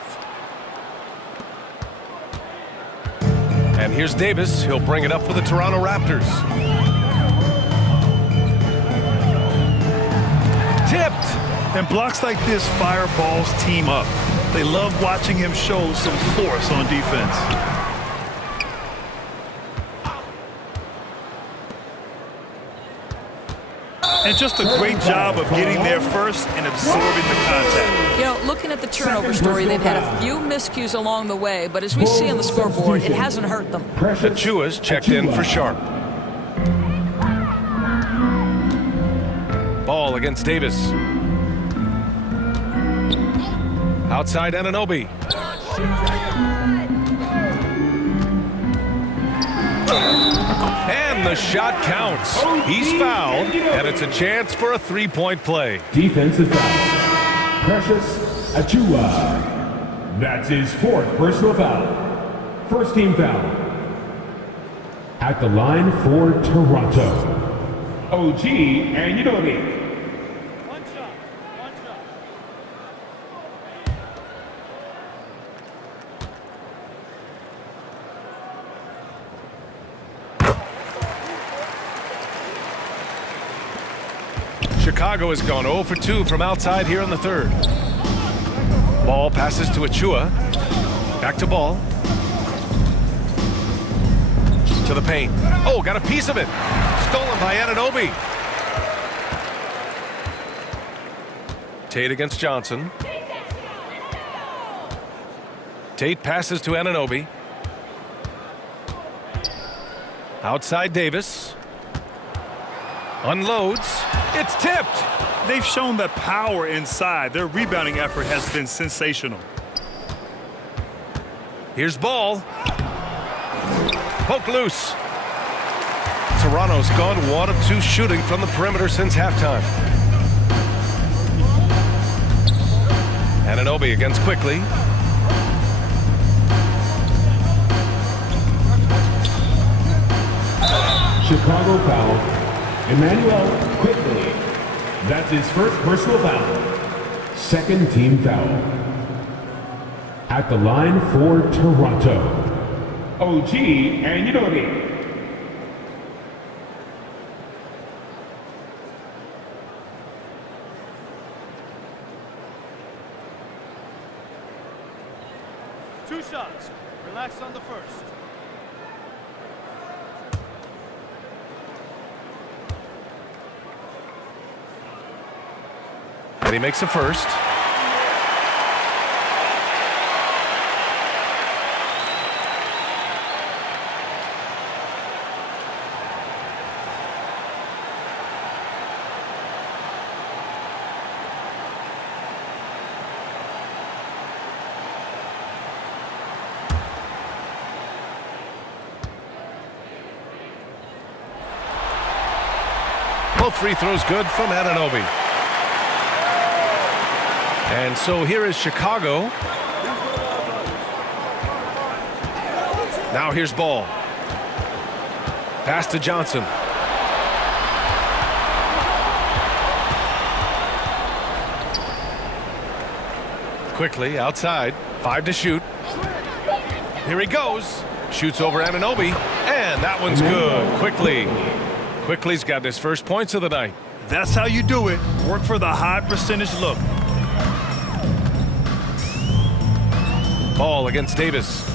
And here's Davis. He'll bring it up for the Toronto Raptors. Tipped. And blocks like this fire Ball's team up. They love watching him show some force on defense. And just a great job of getting there first and absorbing the contact. You know, looking at the turnover story, they've had a few miscues along the way, but as we see on the scoreboard, it hasn't hurt them. Achua's checked in for Sharp. Ball against Davis. Outside Anunoby. And the shot counts. He's fouled, and it's a chance for a three-point play. Defensive foul. Precious Achiuwa. That's his 4th personal foul. First team foul. At the line for Toronto. OG Anunoby. Chicago has gone 0 for 2 from outside here in the third. Ball passes to Achua. Back to Ball. To the paint. Oh, got a piece of it. Stolen by Anunoby. Tate against Johnson. Tate passes to Anunoby. Outside Davis. Unloads. It's tipped. They've shown that power inside. Their rebounding effort has been sensational. Here's ball. Poke loose. Toronto's gone 1 of 2 shooting from the perimeter since halftime. Anunoby against Quickly. Chicago foul. Emmanuel Quickly. That's his first personal foul. Second team foul. At the line for Toronto, OG Anunoby. Two shots. Relax on the first. And he makes a first. Both free throws good from Anunoby. And so here is Chicago. Now here's ball. Pass to Johnson. Quickly outside. 5 to shoot. Here he goes. Shoots over Anunoby. And that one's good. Quickly's got his first points of the night. That's how you do it. Work for the high percentage look. Ball against Davis.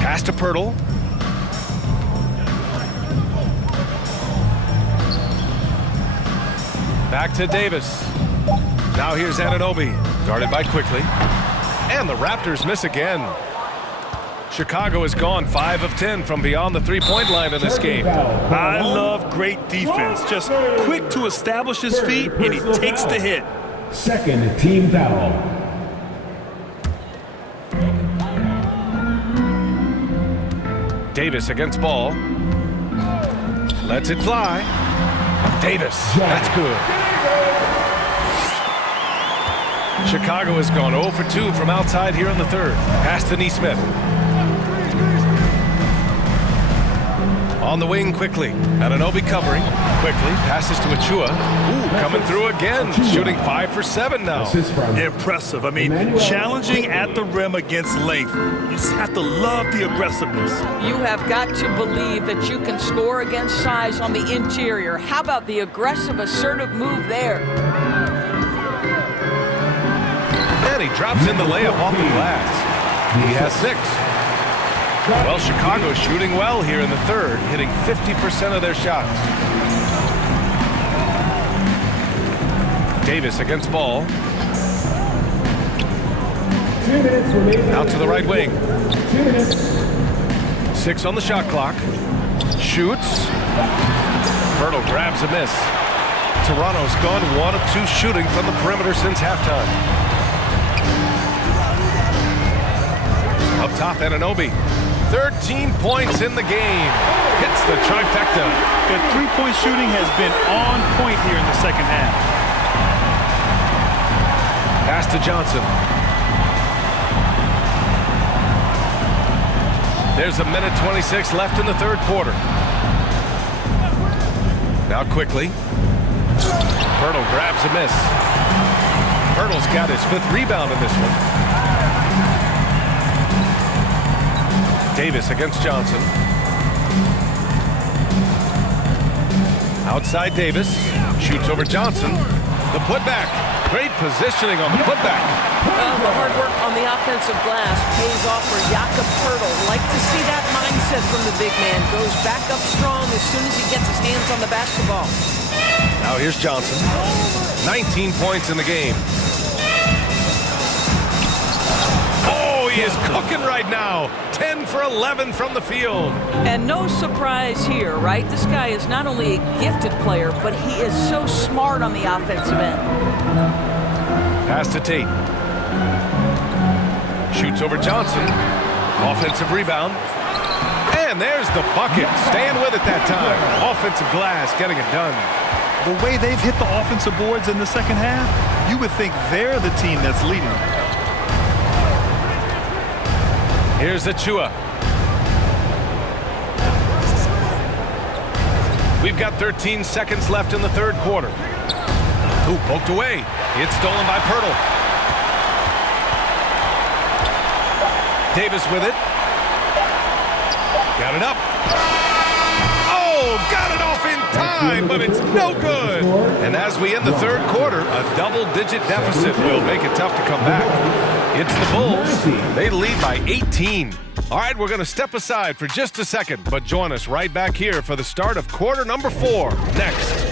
Pass to Pirtle. Back to Davis. Now here's Anunoby. Guarded by Quickly. And the Raptors miss again. Chicago has gone 5 of 10 from beyond the three-point line in this game. I love great defense. Just quick to establish his feet, and he takes the hit. Second team foul. Davis against ball. Lets it fly. Davis. That's good. Chicago has gone 0 for 2 from outside here in the third. Pass to Neesmith. On the wing Quickly. Anunoby covering. Quickly passes to Achua. Ooh, coming through again. Shooting 5 for 7 now. Impressive. I mean, challenging at the rim against length. You just have to love the aggressiveness. You have got to believe that you can score against size on the interior. How about the aggressive, assertive move there? And he drops in the layup off the glass. He has 6. Well, Chicago's shooting well here in the third, hitting 50% of their shots. Davis against ball. Out to the right wing. 6 on the shot clock. Shoots. Pirtle grabs a miss. Toronto's gone 1 of 2 shooting from the perimeter since halftime. Up top, Anunoby. 13 points in the game. Hits the trifecta. The three-point shooting has been on point here in the second half. Pass to Johnson. There's a minute 26 left in the third quarter. Now Quickly. Pirtle grabs a miss. Pirtle's got his 5th rebound in this one. Davis against Johnson. Outside Davis. Shoots over Johnson. The putback. Great positioning on the putback. Well, the hard work on the offensive glass pays off for Jakob Pirtle. Like to see that mindset from the big man. Goes back up strong as soon as he gets his hands on the basketball. Now here's Johnson. 19 points in the game. Oh, he is cooking right now. 10 for 11 from the field. And no surprise here, right? This guy is not only a gifted player, but he is so smart on the offensive end. Pass to Tate. Shoots over Johnson. Offensive rebound. And there's the bucket. Staying with it that time. Offensive glass, getting it done. The way they've hit the offensive boards in the second half, you would think they're the team that's leading. Here's Achua. We've got 13 seconds left in the third quarter. Ooh, poked away. It's stolen by Pirtle. Davis with it. Got it up. Oh, got it off in time, but it's no good. And as we end the third quarter, a double-digit deficit will make it tough to come back. It's the Bulls. They lead by 18. All right, we're going to step aside for just a second, but join us right back here for the start of quarter number 4 next.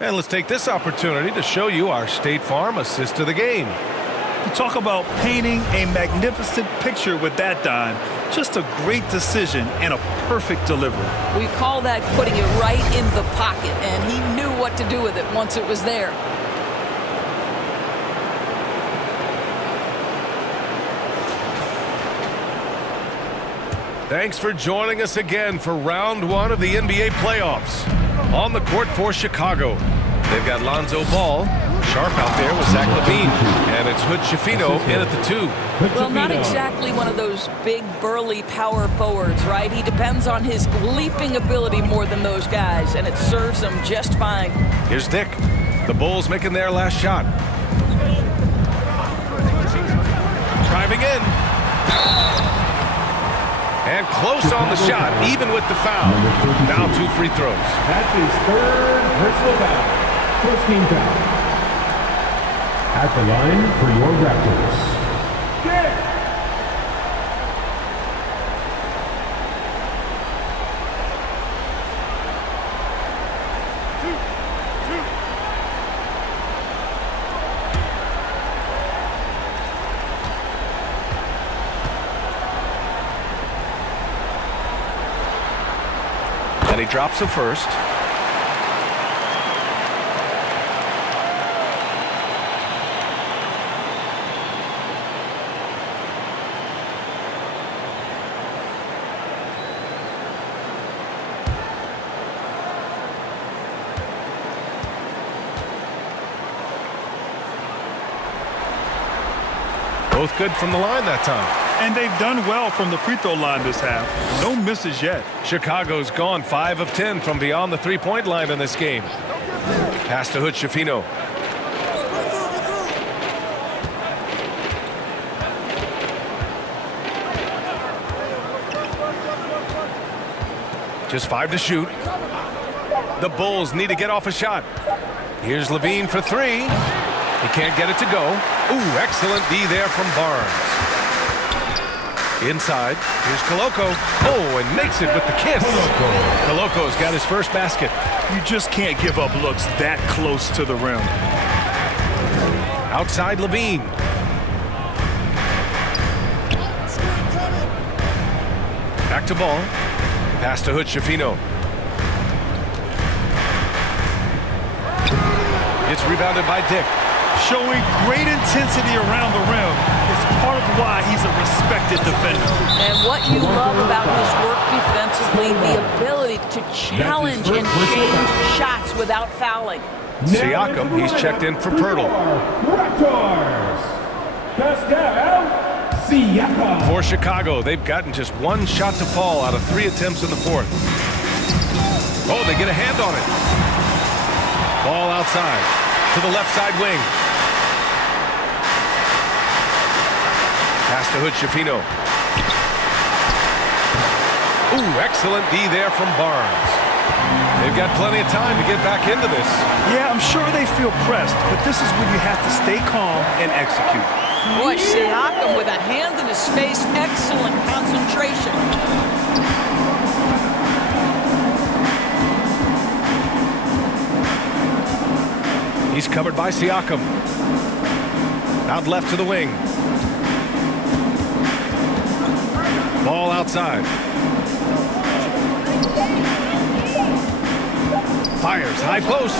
And let's take this opportunity to show you our State Farm assist to the game. You talk about painting a magnificent picture with that dime. Just a great decision and a perfect delivery. We call that putting it right in the pocket, and he knew what to do with it once it was there. Thanks for joining us again for round 1 of the NBA playoffs. On the court for Chicago, they've got Lonzo Ball, sharp out there with Zach LaVine, and it's Hood Schifino in at the 2. Well, not exactly one of those big, burly power forwards, right? He depends on his leaping ability more than those guys, and it serves him just fine. Here's Dick. The Bulls making their last shot. Driving in. And close on the shot, even with the foul. Now 2 free throws. That's his third personal foul. First team foul. At the line for your Raptors. And he drops it first. Both good from the line that time. And they've done well from the free throw line this half. No misses yet. Chicago's gone 5 of 10 from beyond the three-point line in this game. Pass to Hood Schifino. Just 5 to shoot. The Bulls need to get off a shot. Here's LaVine for 3. He can't get it to go. Ooh, excellent D there from Barnes. Inside, here's Koloko. Oh, and makes it with the kiss. Koloko's got his first basket. You just can't give up looks that close to the rim. Outside LaVine. Back to Ball. Pass to Hood Schifino. It's rebounded by Dick. Showing great intensity around the rim. It's part of why he's a respected defender. And what you love about his work defensively, the ability to challenge and change shots without fouling. Siakam, he's checked in for Pirtle. Raptors. Pascal Siakam. For Chicago, they've gotten just 1 shot to fall out of 3 attempts in the 4th. Oh, they get a hand on it. Ball outside to the left side wing. Pass to Hood Schifino. Ooh, excellent D there from Barnes. They've got plenty of time to get back into this. Yeah, I'm sure they feel pressed, but this is when you have to stay calm and execute. Boy, Siakam with a hand in his face. Excellent concentration. He's covered by Siakam. Out left to the wing. Ball outside. Fires high post.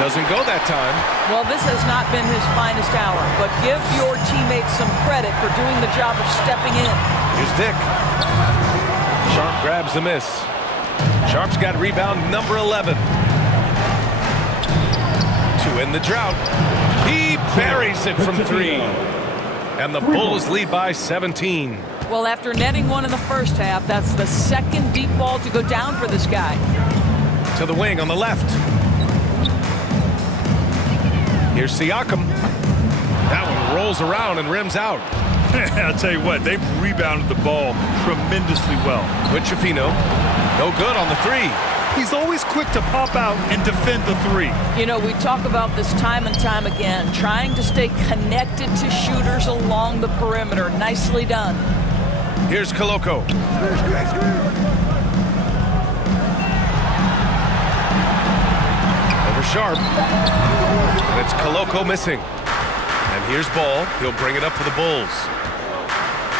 Doesn't go that time. Well, this has not been his finest hour, but give your teammates some credit for doing the job of stepping in. Here's Dick. Sharp grabs the miss. Sharp's got rebound number 11. To end the drought. He buries it from 3. And the Bulls lead by 17. Well, after netting one in the first half, that's the second deep ball to go down for this guy. To the wing on the left. Here's Siakam. That one rolls around and rims out. I'll tell you what, they've rebounded the ball tremendously well. Bucciafino, no good on the 3. He's always quick to pop out and defend the 3. You know, we talk about this time and time again, trying to stay connected to shooters along the perimeter. Nicely done. Here's Koloko. Over Sharp. And it's Koloko missing. And here's Ball. He'll bring it up for the Bulls.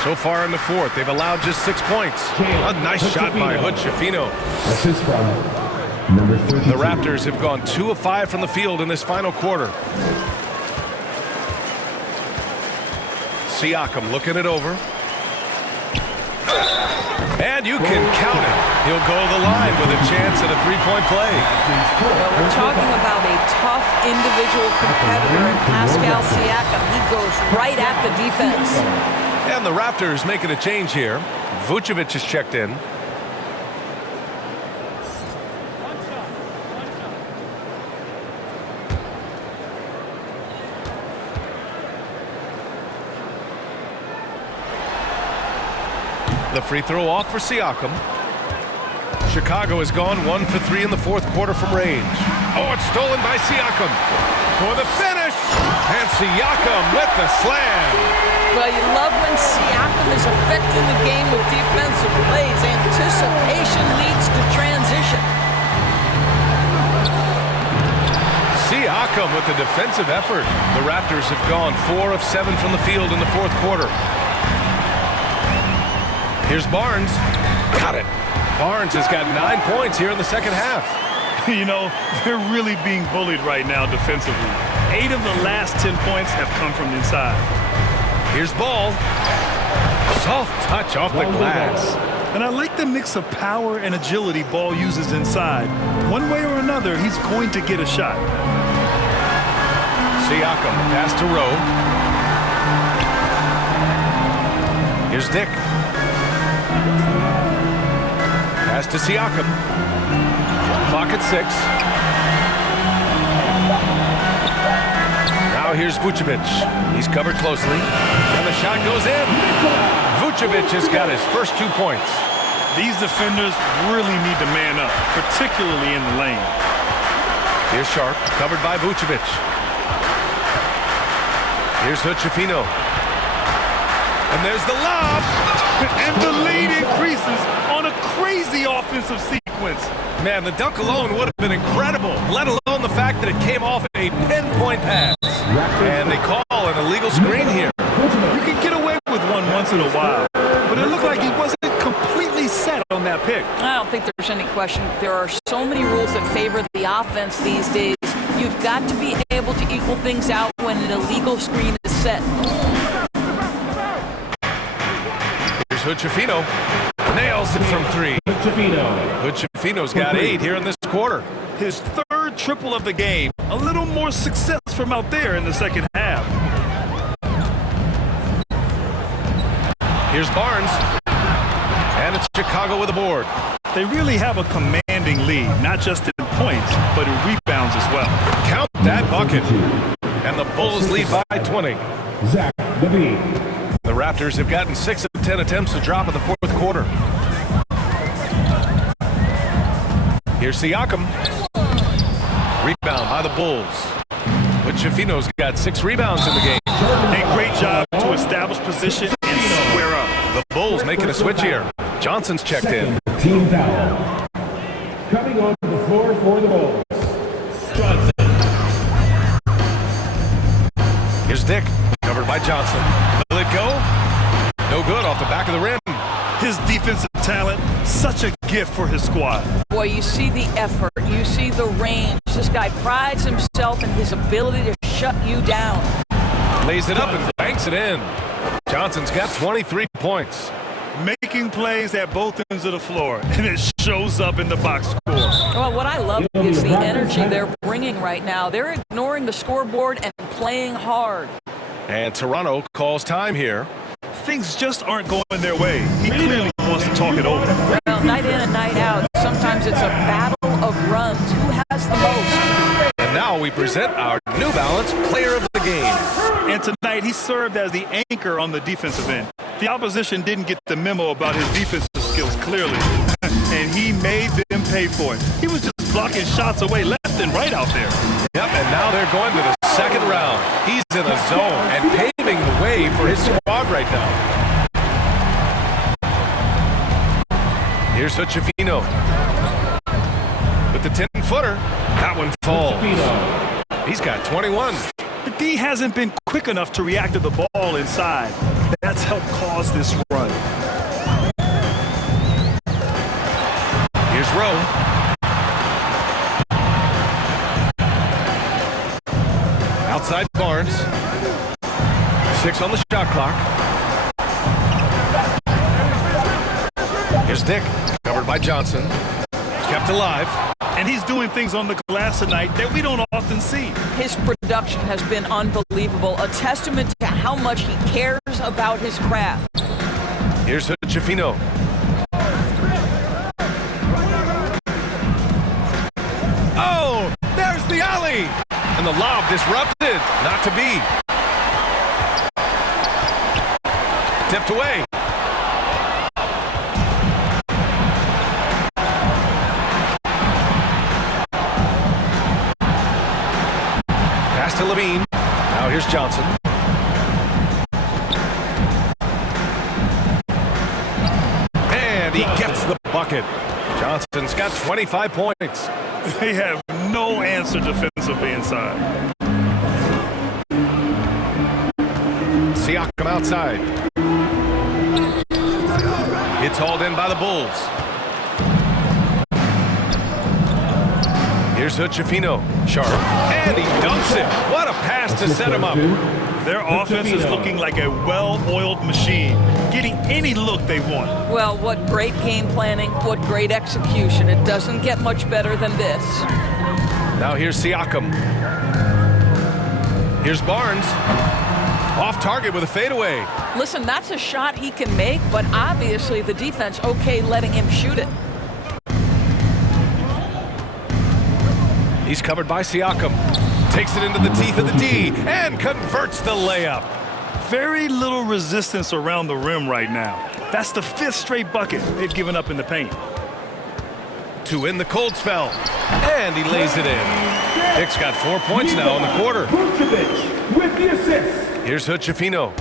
So far in the fourth, they've allowed just 6 points. A nice shot by Bucciafino. Assist from number 32. The Raptors have gone 2 of 5 from the field in this final quarter. Siakam looking it over. And you can count it. He'll go to the line with a chance at a 3-point play. Well, we're talking about a tough individual competitor in Pascal Siakam. He goes right at the defense. And the Raptors making a change here. Vucevic is checked in. The free throw off for Siakam. Chicago has gone 1 for 3 in the fourth quarter from range. Oh, it's stolen by Siakam. For the finish. And Siakam with the slam. Well, you love when Siakam is affecting the game with defensive plays. Anticipation leads to transition. Siakam with the defensive effort. The Raptors have gone 4 of 7 from the field in the fourth quarter. Here's Barnes. Got it. Barnes has got 9 points here in the second half. You know, they're really being bullied right now defensively. 8 of the last 10 points have come from inside. Here's Ball. Soft touch off the glass. And I like the mix of power and agility Ball uses inside. One way or another, he's going to get a shot. Siakam, pass to Rowe. Here's Dick. Pass to Siakam. Clock at 6. Now here's Vucevic. He's covered closely. And the shot goes in. Vucevic has got his first 2 points. These defenders really need to man up, particularly in the lane. Here's Sharp, covered by Vucevic. Here's Bucciafino. And there's the lob. And the lead increases on a crazy offensive sequence. Man, the dunk alone would have been incredible, let alone the fact that it came off a pinpoint pass. And they call an illegal screen here. You can get away with one once in a while, but it looked like he wasn't completely set on that pick. I don't think there's any question. There are so many rules that favor the offense these days. You've got to be able to equal things out when an illegal screen is set. Here's Bucciafino. Nails it from 3. Bucciafino's got 8 here in this quarter. His third triple of the game. A little more success from out there in the second half. Here's Barnes. And it's Chicago with a board. They really have a commanding lead, not just in points, but in rebounds as well. Count that bucket. And the Bulls lead by 20. Zach LaVine. The Raptors have gotten 6 of 10 attempts to drop in the fourth quarter. Here's Siakam. Rebound by the Bulls. But Schifino's got 6 rebounds in the game. A great job to establish position and square up. The Bulls making a switch here. Johnson's checked in. Team foul. Coming onto the floor for the Bulls. Johnson. Here's Dick, covered by Johnson. Will it go? No good, off the back of the rim. His defensive talent, such a gift for his squad. Boy, you see the effort, you see the range. This guy prides himself in his ability to shut you down. Lays it up and banks it in. Johnson's got 23 points. Making plays at both ends of the floor, and it shows up in the box score. Well, what I love is the energy they're bringing right now. They're ignoring the scoreboard and playing hard. And Toronto calls time here. Things just aren't going their way. He clearly wants to talk it over. Well, night in and night out, sometimes it's a battle of runs. Who has the most? And now we present our New Balance Player of the Game. And tonight, he served as the anchor on the defensive end. The opposition didn't get the memo about his defensive skills clearly, and he made them pay for it. He was just blocking shots away left and right out there. Yep, and now they're going to the second round. He's in the zone and paving the way for his squad right now. Here's Schifino with the 10-footer. That one falls. He's got 21. The D hasn't been quick enough to react to the ball inside. That's helped cause this run. Here's Rowe. Outside Barnes. 6 on the shot clock. Here's Dick, covered by Johnson. Kept alive. And he's doing things on the glass tonight that we don't often see. His production has been unbelievable, a testament to how much he cares about his craft. Here's Schifino. Oh, there's the alley! And the lob disrupted, not to be. Tipped away. Pass to Levine. Now here's Johnson. And he gets the bucket. Johnson's got 25 points. They have no answer defensively inside. Siakam outside. It's hauled in by the Bulls. Here's Schifino. Sharp. And he dunks it. What a pass to set him up. Their offense is looking like a well-oiled machine, getting any look they want. Well, what great game planning, what great execution. It doesn't get much better than this. Now here's Siakam. Here's Barnes. Off target with a fadeaway. Listen, that's a shot he can make, but obviously the defense okay letting him shoot it. He's covered by Siakam. Takes it into the teeth of the D and converts the layup. Very little resistance around the rim right now. That's the 5th straight bucket they've given up in the paint. To end the cold spell. And he lays it in. Dick's got 4 points now in the quarter. Vucevic with the assist. Here's Schifino.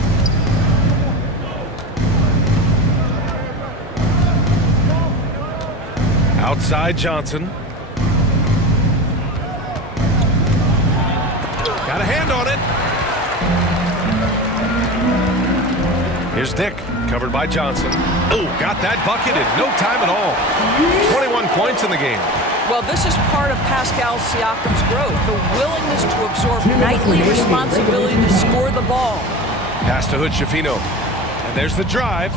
Outside Johnson. Got a hand on it. Here's Dick, covered by Johnson. Oh, got that bucket in no time at all. 21 points in the game. Well, this is part of Pascal Siakam's growth, the willingness to absorb nightly responsibility to score the ball. Pass to Schifino. And there's the drive.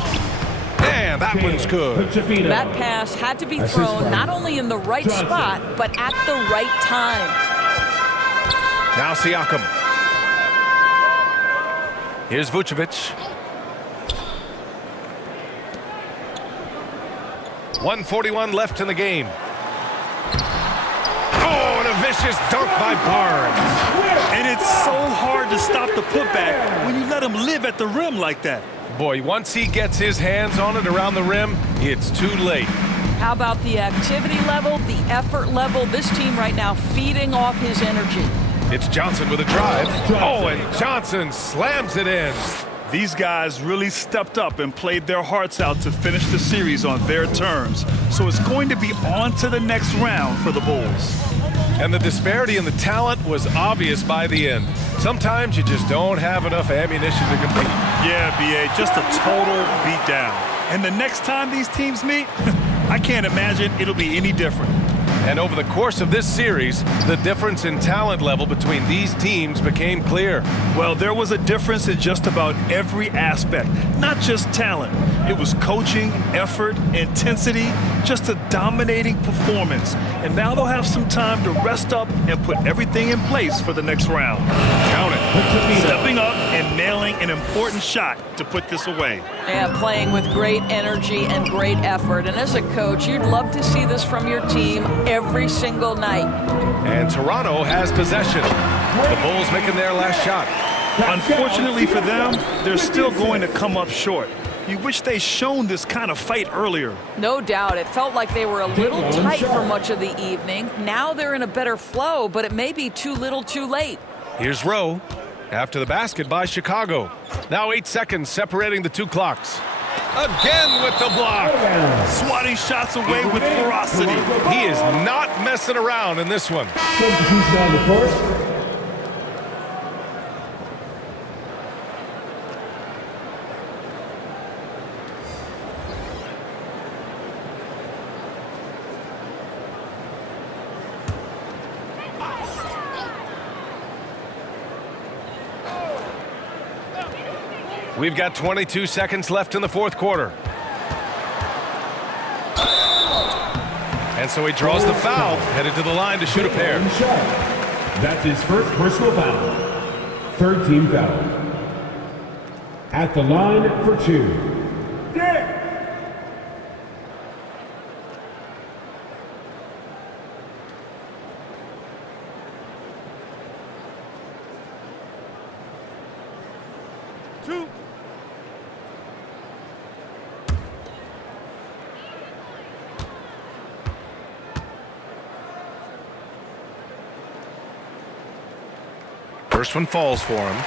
And that one's good. That pass had to be thrown not only in the right spot, but at the right time. Now Siakam. Here's Vucevic. 1:41 left in the game. Oh, and a vicious dunk by Barnes. And it's so hard to stop the putback when you let him live at the rim like that. Boy, once he gets his hands on it around the rim, it's too late. How about the activity level, the effort level? This team right now feeding off his energy. It's Johnson with a drive. Oh, and Johnson slams it in. These guys really stepped up and played their hearts out to finish the series on their terms. So it's going to be on to the next round for the Bulls. And the disparity in the talent was obvious by the end. Sometimes you just don't have enough ammunition to compete. Yeah, B.A., just a total beatdown. And the next time these teams meet, I can't imagine it'll be any different. And over the course of this series, the difference in talent level between these teams became clear. Well, there was a difference in just about every aspect, not just talent. It was coaching, effort, intensity, just a dominating performance. And now they'll have some time to rest up and put everything in place for the next round. Count it. Stepping up and nailing an important shot to put this away. Yeah, playing with great energy and great effort. And as a coach, you'd love to see this from your team every single night. And Toronto has possession. The Bulls making their last shot. Unfortunately for them, they're still going to come up short. You wish they'd shown this kind of fight earlier. No doubt. It felt like they were a little tight for much of the evening. Now they're in a better flow, but it may be too little too late. Here's Rowe after the basket by Chicago. Now 8 seconds separating the two clocks. Again with the block. Swatting shots away with ferocity. He is not messing around in this one. Substitution on the court. We've got 22 seconds left in the fourth quarter. And so he draws the foul, headed to the line to shoot a pair. That's his first personal foul. Third team foul. At the line for two. First one falls for him.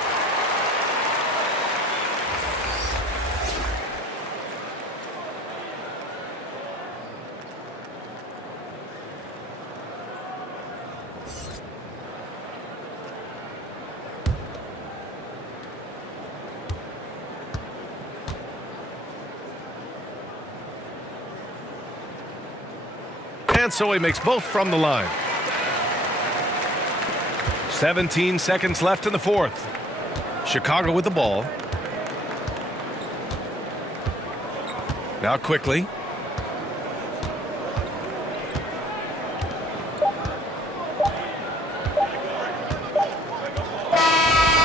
And so he makes both from the line. 17 seconds left in the fourth. Chicago with the ball. Now quickly.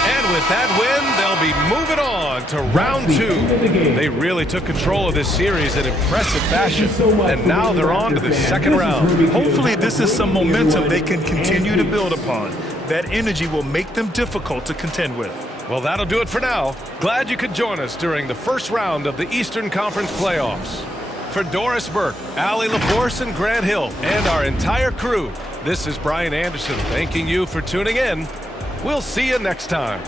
And with that win, they'll be moving on to round two. They really took control of this series in impressive fashion. And now they're on to the second round. Hopefully this is some momentum they can continue to build upon. That energy will make them difficult to contend with. Well, that'll do it for now. Glad you could join us during the first round of the Eastern Conference playoffs. For Doris Burke, Allie LaForce, and Grant Hill, and our entire crew, this is Brian Anderson thanking you for tuning in. We'll see you next time.